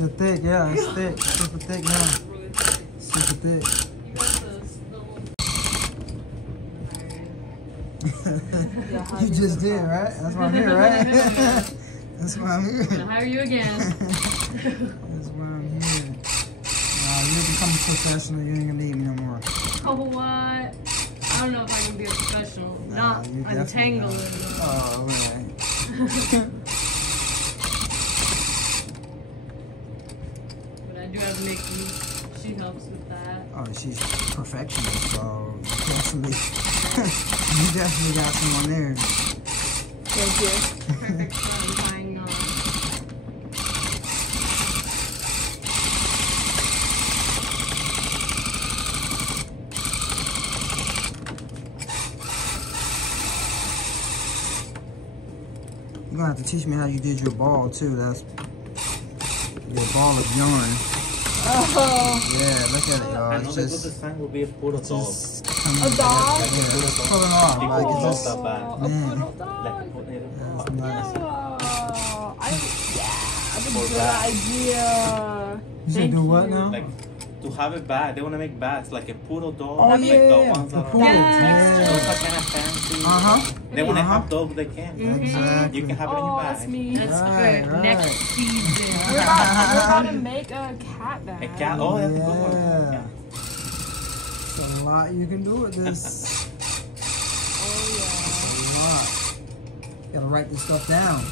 It's thick, yeah, it's thick. Super thick now. Super thick. You just did, right? That's why I'm here, right? That's why I'm here. I'll hire you again. That's why I'm here. Nah, you become a professional, you ain't gonna need me no more. Oh, what? I don't know if I can be a professional. Nah, Not untangling. Oh, man. But I do have to make use. She helps with that. Oh, she's perfectionist, so definitely, you definitely got someone there. Thank you. Perfect fun tying on. You're gonna have to teach me how you did your ball too. That's your ball of yarn. Oh. Yeah, look at it, y'all. It's just the sign will be a poodle dog. A dog? Yeah, pull it off. Like it's just, A man. poodle dog? That's nice. That's a good idea. You should do what now? Like to to have it bad. They want to make bats like a poodle dog. Oh, like yeah. the ones that Poodle, are those are kind of fancy. They want to have dogs, they can. Exactly. You can have it in your bag. That's me. That's Right, for right. next season. We're about to make a cat bag. A cat? Oh, that's a good one. Yeah. Yeah. There's a lot you can do with this. A lot. Gotta write this stuff down.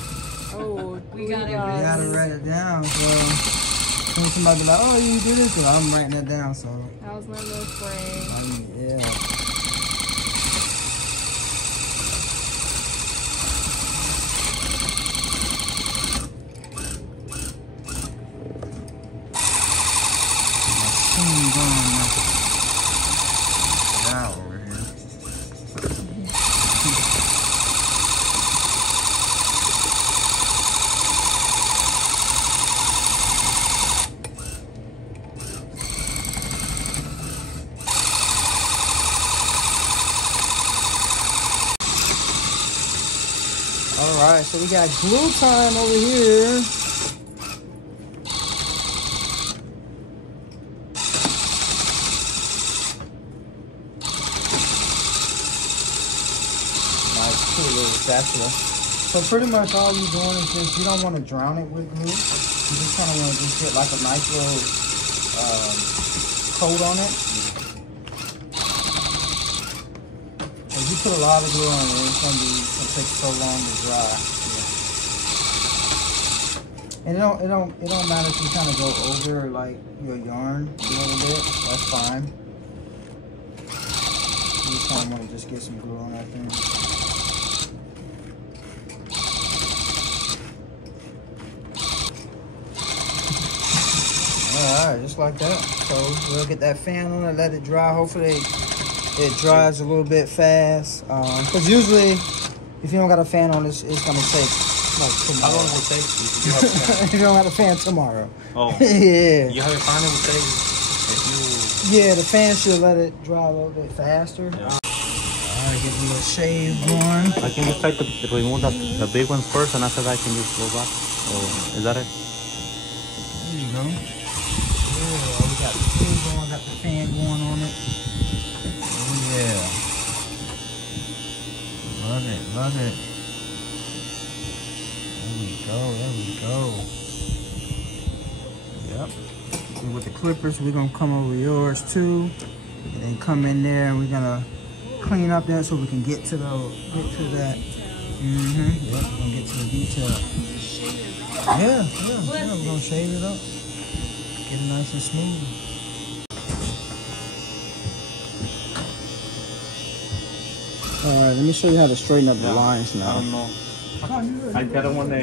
Oh, We got it. You gotta write it down. So when somebody be like, "Oh, you do this," I'm writing it down. So that was my little frame. yeah. Alright, so we got glue time over here. Nice, cool little spatula. So pretty much all you're doing is just, you don't want to drown it with glue. You just kind of want to just get like a nice little coat on it. If you put a lot of glue on it, it's gonna take so long to dry. Yeah. And it don't matter if you kind of go over like your yarn a little bit. That's fine. You just kind of want to just get some glue on that thing. All right, just like that. So we'll get that fan on it, let it dry. Hopefully it dries a little bit fast. Because usually, if you don't got a fan on, it's gonna take like tomorrow. How long will it take if you have a fan? If you don't have a fan tomorrow. Oh. Yeah. You have a fan, it will take if Yeah, the fan should let it dry a little bit faster. Yeah. Alright, get a little shave going. I can just try to remove the big ones first, and after that I can just go back. Is that it? There you go. Yeah, we got the shave going, got the fan going on it. Oh yeah. Love it, love it. There we go. Yep. And with the clippers, we're gonna come over yours too. And then come in there and we're gonna clean up that so we can get to that. Yep, we're gonna get to the detail. Yeah, we're gonna shave it up. Get it nice and smooth. Alright, let me show you how to straighten up the lines now. I don't know. I don't want to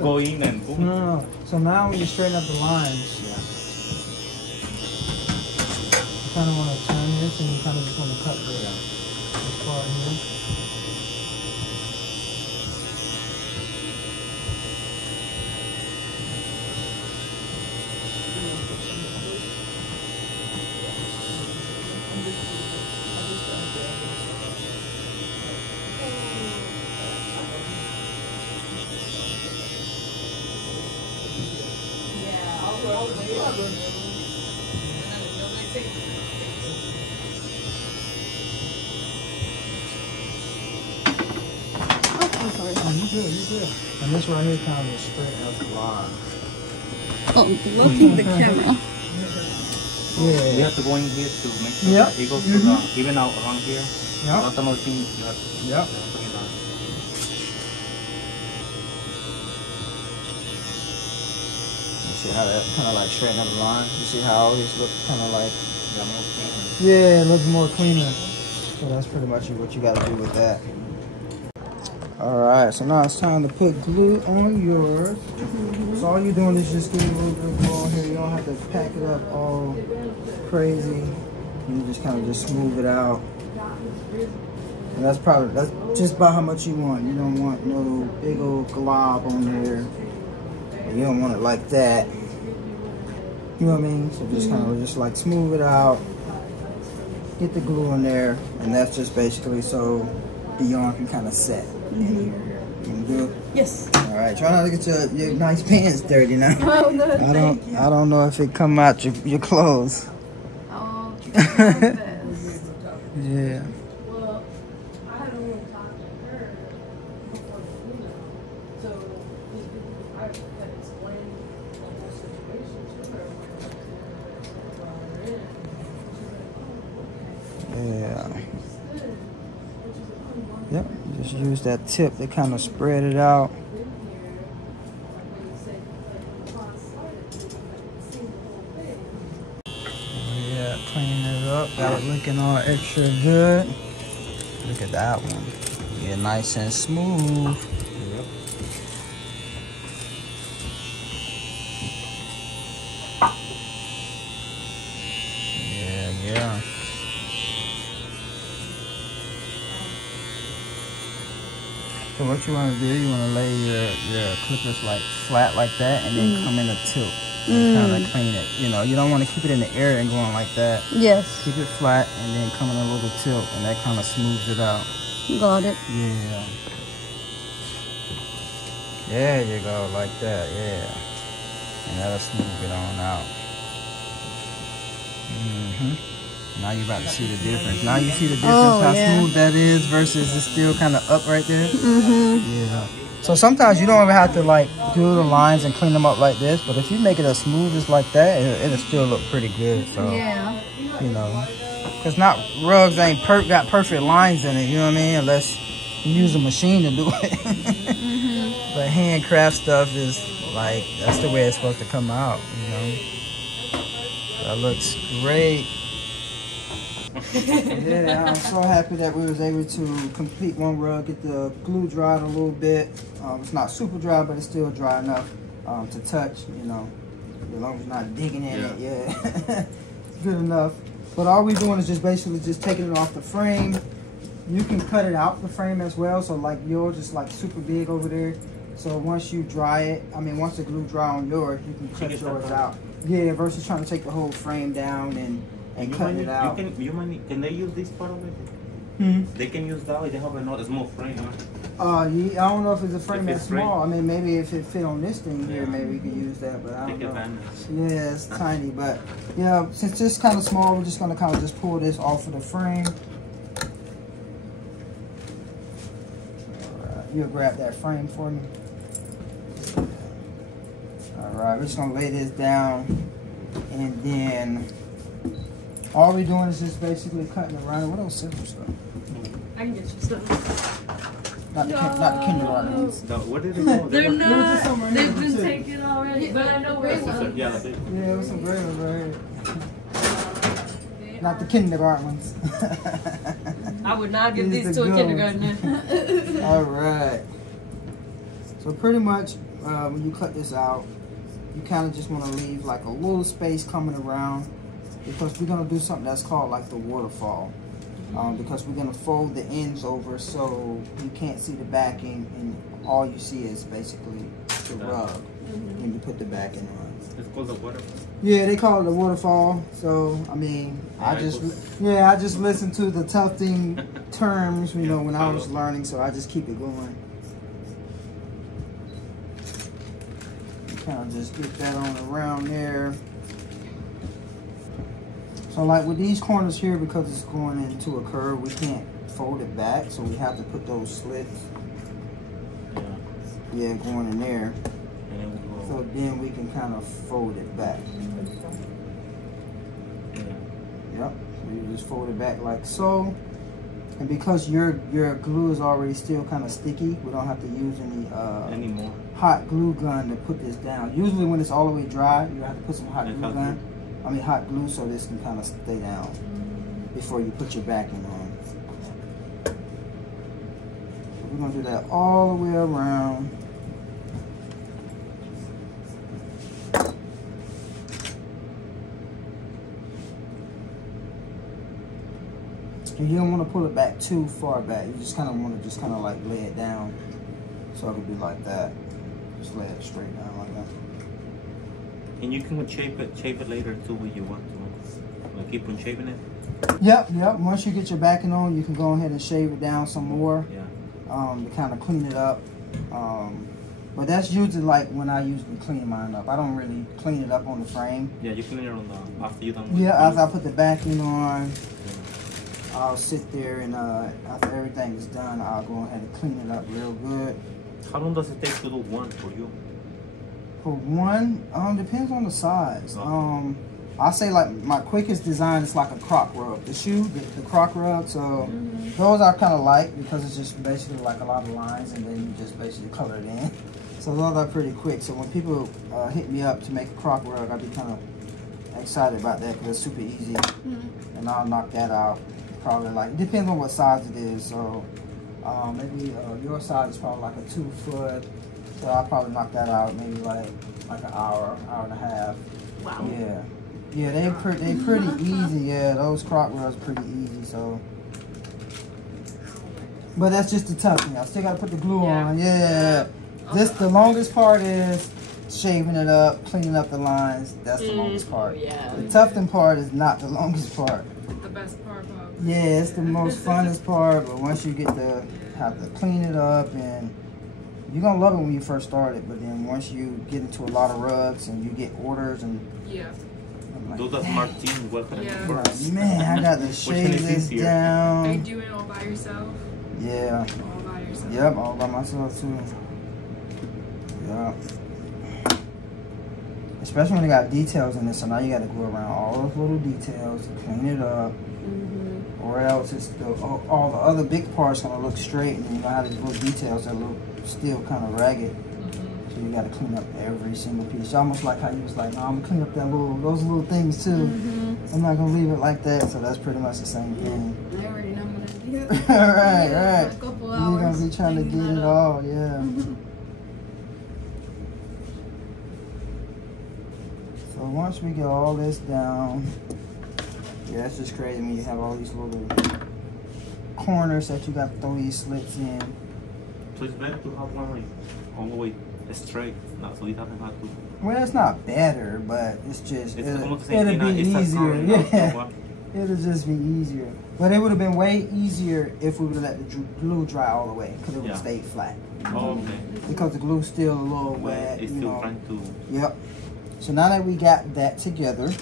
go in and boom. No. So now when you straighten up the lines, you kind of want to turn this and you kind of just want to cut this part here. You good. And this right here kind of straighten up the line. Oh, blocking the camera. Yeah. We have to go in here to make sure that it goes to the, even out around here. Yep. That's another thing you have to bring it down. You see how that kind of like straighten up the line? You see how it looks kind of like... more cleaner. Yeah, it looks more cleaner. So that's pretty much what you got to do with that. Alright, so now it's time to put glue on yours. So all you're doing is just getting a little bit of glue on here. You don't have to pack it up all crazy. You just kind of just smooth it out. And that's just about how much you want. You don't want no big old glob on there. You don't want it like that. You know what I mean? So just kind of just like smooth it out. Get the glue in there. And that's just basically so the yarn can kind of set in here. You good? Yes. All right. Try not to get your nice pants dirty now. Oh, no, I don't know if it come out your clothes. Oh, best. Yeah. Well, I had a little talk with her before the funeral, so I had explained the whole situation to her when I Yeah. Yep. Just use that tip to kind of spread it out. Yeah, clean it up. Got it looking all extra good. Look at that one. Yeah, nice and smooth. Yep. Yeah. So what you want to do, you want to lay your clippers like flat like that and then come in a tilt and kind of clean it. You know, you don't want to keep it in the air and going like that. Yes. Keep it flat and then come in a little tilt and that kind of smooths it out. Got it. Yeah. There you go, like that, yeah. And that'll smooth it on out. Now you're about to see the difference. Now you see the difference, how smooth that is versus it's still kind of up right there. Yeah. So sometimes you don't even have to like do the lines and clean them up like this, but if you make it as smooth as like that, it'll still look pretty good. So, you know, because not rugs ain't got perfect lines in it, you know what I mean? Unless you use a machine to do it. But handcraft stuff is like, that's the way it's supposed to come out, you know? That looks great. Yeah, I'm so happy that we was able to complete one rug, get the glue dried a little bit. It's not super dry, but it's still dry enough to touch, you know, as long as you're not digging in it, it's good enough. But all we're doing is just basically just taking it off the frame. You can cut it out the frame as well, so like yours is like super big over there. So once you dry it, once the glue dry on yours, you can cut yours out. Yeah, versus trying to take the whole frame down and cut it out. Can they use this part of it? They can use that, they have a small frame, huh? Yeah, I don't know if it's a frame that's small. I mean, maybe if it fit on this thing here, maybe we can use that, but I don't know. Yeah, it's tiny, but yeah, since it's kind of small, we're just gonna kind of just pull this off of the frame. All right, you'll grab that frame for me. All right, we're just gonna lay this down, and then all we're doing is just basically cutting around. What else scissors stuff? I can get you some. Not the kindergarten ones. No, what did they call? They're not. They've been taken already, but I know where some. Yeah, there's some gray ones right here. Not the kindergarten ones. I would not give these to a kindergartner. All right. So pretty much, when you cut this out, you kind of just want to leave like a little space coming around, because we're going to do something that's called like the waterfall. Because we're going to fold the ends over so you can't see the backing and all you see is basically the rug. And you put the backing on. It's called the waterfall? Yeah, they call it the waterfall. So, I mean, I just listened to the Tufting terms, you know, when I was learning, so I just keep it going. Kind of just get that on around there. So like with these corners here, because it's going into a curve, we can't fold it back, so we have to put those slits, going in there. So then we can kind of fold it back. Yep, so you just fold it back like so. And because your glue is already still kind of sticky, we don't have to use any anymore hot glue gun to put this down. Usually when it's all the way dry, you have to put some hot glue so this can kind of stay down before you put your backing on. So we're gonna do that all the way around. And you don't want to pull it back too far back. You just kind of want to like lay it down so it'll be like that. Just lay it straight down like that. And you can shape it later too when you want to. Like keep on shaping it? Yep. Once you get your backing on, you can go ahead and shave it down some more. Yeah. To kind of clean it up. But that's usually like when I usually clean mine up. I don't really clean it up on the frame. Yeah, you clean it on the after you done. Yeah, after I put the backing on, I'll sit there and after everything is done, I'll go ahead and clean it up real good. How long does it take to do one for you? For one, depends on the size. I say like my quickest design is like a croc rug. The shoe, the croc rug. So those I kind of like because it's just basically like a lot of lines and then you just basically color it in. So those are pretty quick. So when people hit me up to make a croc rug, I'll be kind of excited about that because it's super easy. And I'll knock that out. Probably like, it depends on what size it is. So maybe your size is probably like a 2 foot. So I'll probably knock that out maybe like an hour and a half. Wow. Yeah. Yeah, they pretty easy. Yeah, those croc rugs pretty easy. So, but that's just the tufting. I still gotta put the glue on. Yeah. This the longest part is shaving it up, cleaning up the lines. That's the longest part. Yeah. The tufting part is not the longest part. The best part, Bob. Yeah, it's the most funnest part. But once you get to have to clean it up, and you're gonna love it when you first start it. But then once you get into a lot of rugs and you get orders and Those are smart team. What kind of works? Man, I got to shave this down. Are you doing it all by yourself? Yeah. All by yourself? Yep, all by myself too. Yeah. Especially when they got details in this, so now you got to go around all those little details, clean it up, or else it's all the other big parts gonna look straight, and you know how these little details that look still kind of ragged. So you got to clean up every single piece. It's almost like how you was like, no, I'm gonna clean up those little things too. I'm not gonna leave it like that. So that's pretty much the same thing. I already know what to do. right. A couple hours. You're gonna be trying to get it all, yeah. So once we get all this down, yeah, it's just crazy when you have all these little corners that you got to throw these slits in. So it's better to have one like all the way straight, not so you don't have to. Well, it's not better, but it's just it'll be It's easier. Yeah, it'll just be easier. But it would have been way easier if we would have let the glue dry all the way, because it would have stayed flat. Oh, okay. Because the glue's still a little wet. It's still trying to. Yep. So now that we got that together,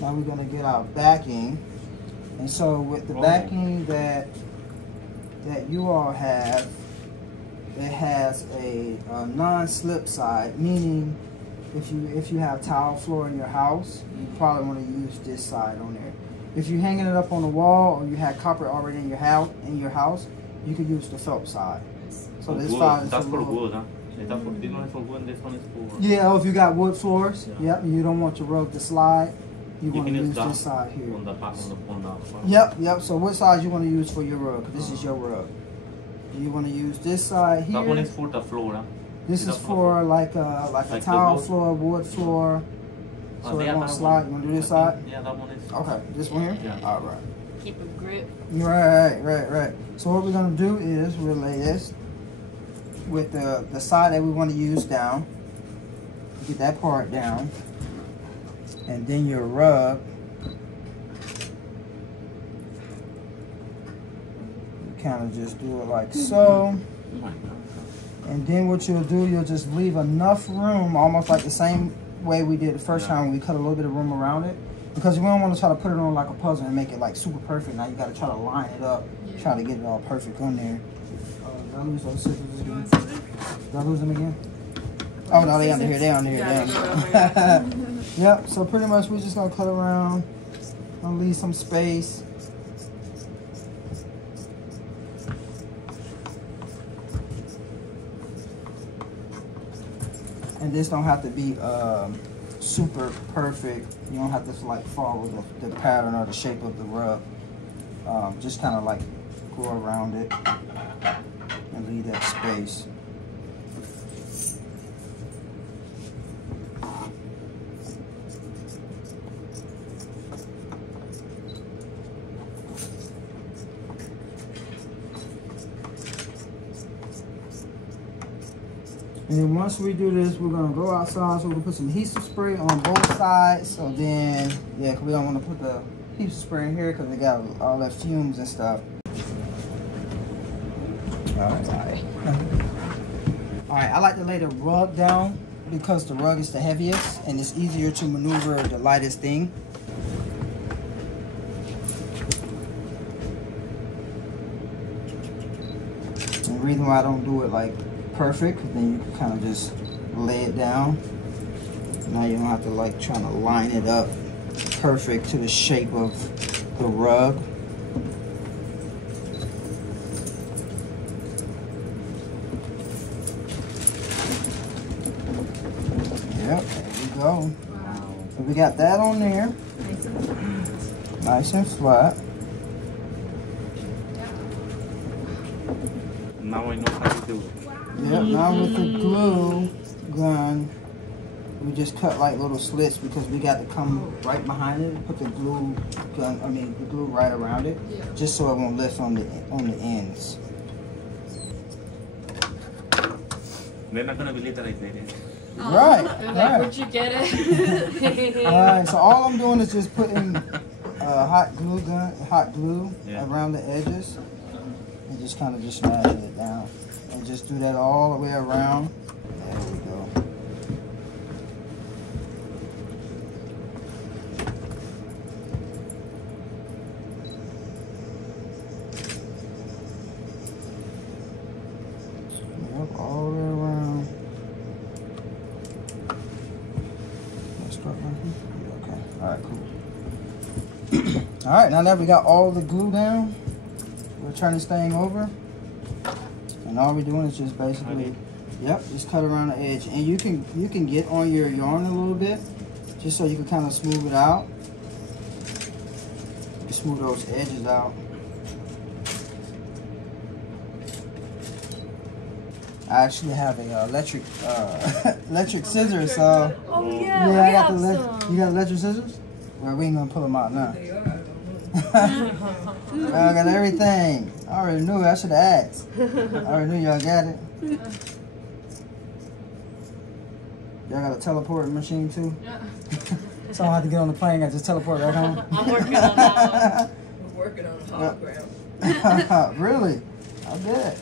now we're gonna get our backing. And so with the backing that you all have, it has a non-slip side, meaning if you have tile floor in your house, you probably want to use this side on there. If you're hanging it up on the wall or you had carpet already in your house, you could use the felt side. So this side is that's for wood, huh? This one is for wood and this one is for... Yeah, if you got wood floors, yep, you don't want your rug to slide, you want to use this side here. On the back, on the Yep. So what side you want to use for your rug? Because this is your rug. You want to use this side here. That one is for the floor, huh? This is for like a tile floor, wood floor, so it won't slide. You want to do this side? Yeah, that one is. Okay, this one here? Yeah. All right. Keep a grip. Right. So what we're going to do is we'll lay this with the side that we want to use down. Get that part down. And then your rug. Kind of just do it like so. And then what you'll do, you'll just leave enough room, almost like the same way we did the first time when we cut a little bit of room around it. Because we don't want to try to put it on like a puzzle and make it like super perfect. Now you got to try to line it up, try to get it all perfect on there. Did I lose those scissors again? Did I lose them again? Oh no, they under here, they under here. Yep, so pretty much we're just going to cut around. I'll leave some space. And this don't have to be super perfect. You don't have to like follow the pattern or the shape of the rug. Just kind of like go around it and leave that space. And then once we do this, we're gonna go outside. So we're gonna put some adhesive spray on both sides. So then, yeah, cause we don't want to put the adhesive spray in here because they got all that fumes and stuff. All right. right, I like to lay the rug down because the rug is the heaviest and it's easier to maneuver the lightest thing. And the reason why I don't do it like perfect, because then you can kind of just lay it down. Now you don't have to like trying to line it up perfect to the shape of the rug. Yep, there we go. Wow. So we got that on there. Nice and flat. Now I know how to do it. Yep, now with the glue gun, we just cut like little slits because we got to come right behind it, put the glue gun, the glue right around it, just so it won't lift on the ends. They're not gonna believe that I did it. Right, Like, right. where'd you get it? Alright, so all I'm doing is just putting hot glue around the edges and just kind of just smashing it down. And just do that all the way around. There we go. Yep, all the way around. Let's start right here. Okay. Alright, cool. Alright, now that we got all the glue down, we'll turn this thing over. And all we're doing is just basically, just cut around the edge. And you can get on your yarn a little bit, just so you can kind of smooth it out. Smooth those edges out. I actually have a electric scissors. So oh yeah, I got you got electric scissors? Well, we ain't gonna pull them out now. I got everything. I already knew. I should have asked. I already knew y'all got it. Y'all got a teleporting machine too? Yeah. So I don't have to get on the plane. I just teleport right home. I'm working on that one. I'm working on a hologram. Really? I bet.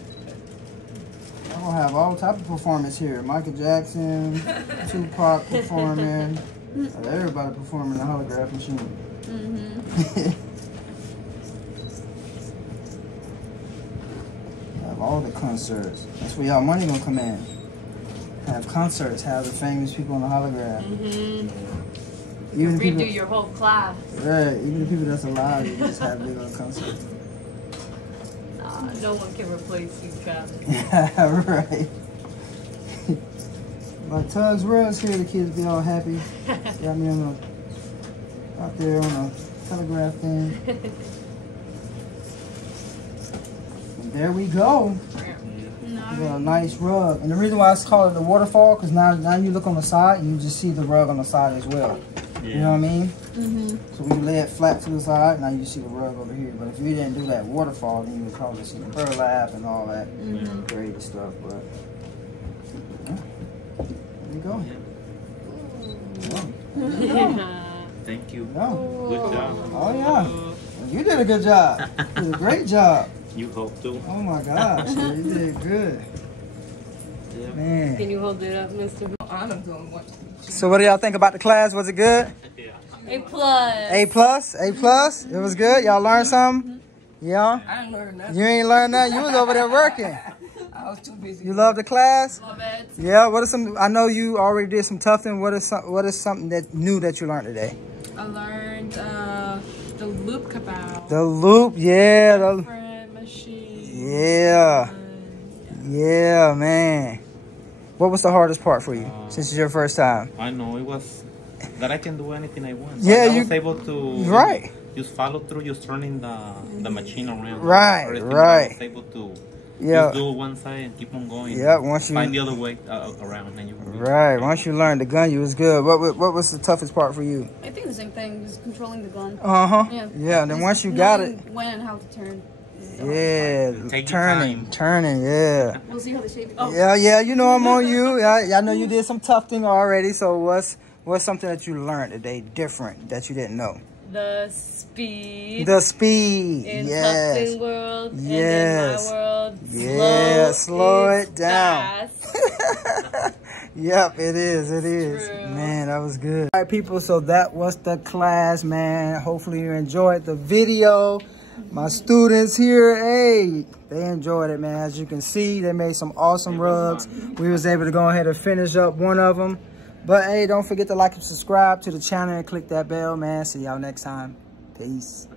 I'm gonna have all type of performance here. Michael Jackson, Tupac performing. Everybody performing the holograph machine. Have all the concerts. That's where y'all money gonna come in. Have concerts. Have the famous people on the holograph. Even Redo your whole class. Right. Even the people that's alive, you just have big on concerts. No one can replace you, Travis. Right. Like Tugs Rugs here, the kids be all happy. Got me on out there on a telegraph thing. And there we go. We got a nice rug. And the reason why it's called the waterfall, because now you look on the side and you just see the rug on the side as well. Yeah. You know what I mean? So when you lay it flat to the side, now you see the rug over here. But if you didn't do that waterfall, then you would probably see the burlap and all that great stuff. But yeah. There you go. Thank you. Oh. Good job. Oh yeah. Well, you did a good job. You did a great job. You hope to. Oh my gosh, you did good. Yeah. Man. Can you hold it up, Mr. I'm doing what? So what do y'all think about the class? Was it good? A+. A+? A+? It was good? Y'all learned something? Yeah? I didn't learn nothing. You ain't learned nothing? You was over there working. I was too busy. You love the class? Love it. Yeah, what are some, I know you already did some tufting. What is something that new that you learned today? I learned the loop cabal. The loop, yeah. Different machine. Yeah. Yeah, man. What was the hardest part for you since it's your first time? I know it was that I can do anything I want. Yeah, I was able to just follow through, just turning the machine around. Right. I was able to just do one side and keep on going. Yeah, once you find the other way around, and you once you learned the gun, you was good. What was the toughest part for you? I think the same thing, just controlling the gun. Yeah, and then once you got it, when and how to turn. Yeah, turning, yeah. We'll see how the shape is. Yeah, you know I'm on you. I know you did some tufting already, so what's something that you learned today different that you didn't know? The speed. The speed, in yes. Tufting world, yes. and in my world, yeah, slow it down. Yep, it is. It is. True. Man, that was good. All right, people. So that was the class, man. Hopefully you enjoyed the video. My students here, hey, they enjoyed it, man. As you can see, they made some awesome rugs. We was able to go ahead and finish up one of them. But hey, don't forget to like and subscribe to the channel and click that bell, man. See y'all next time. Peace.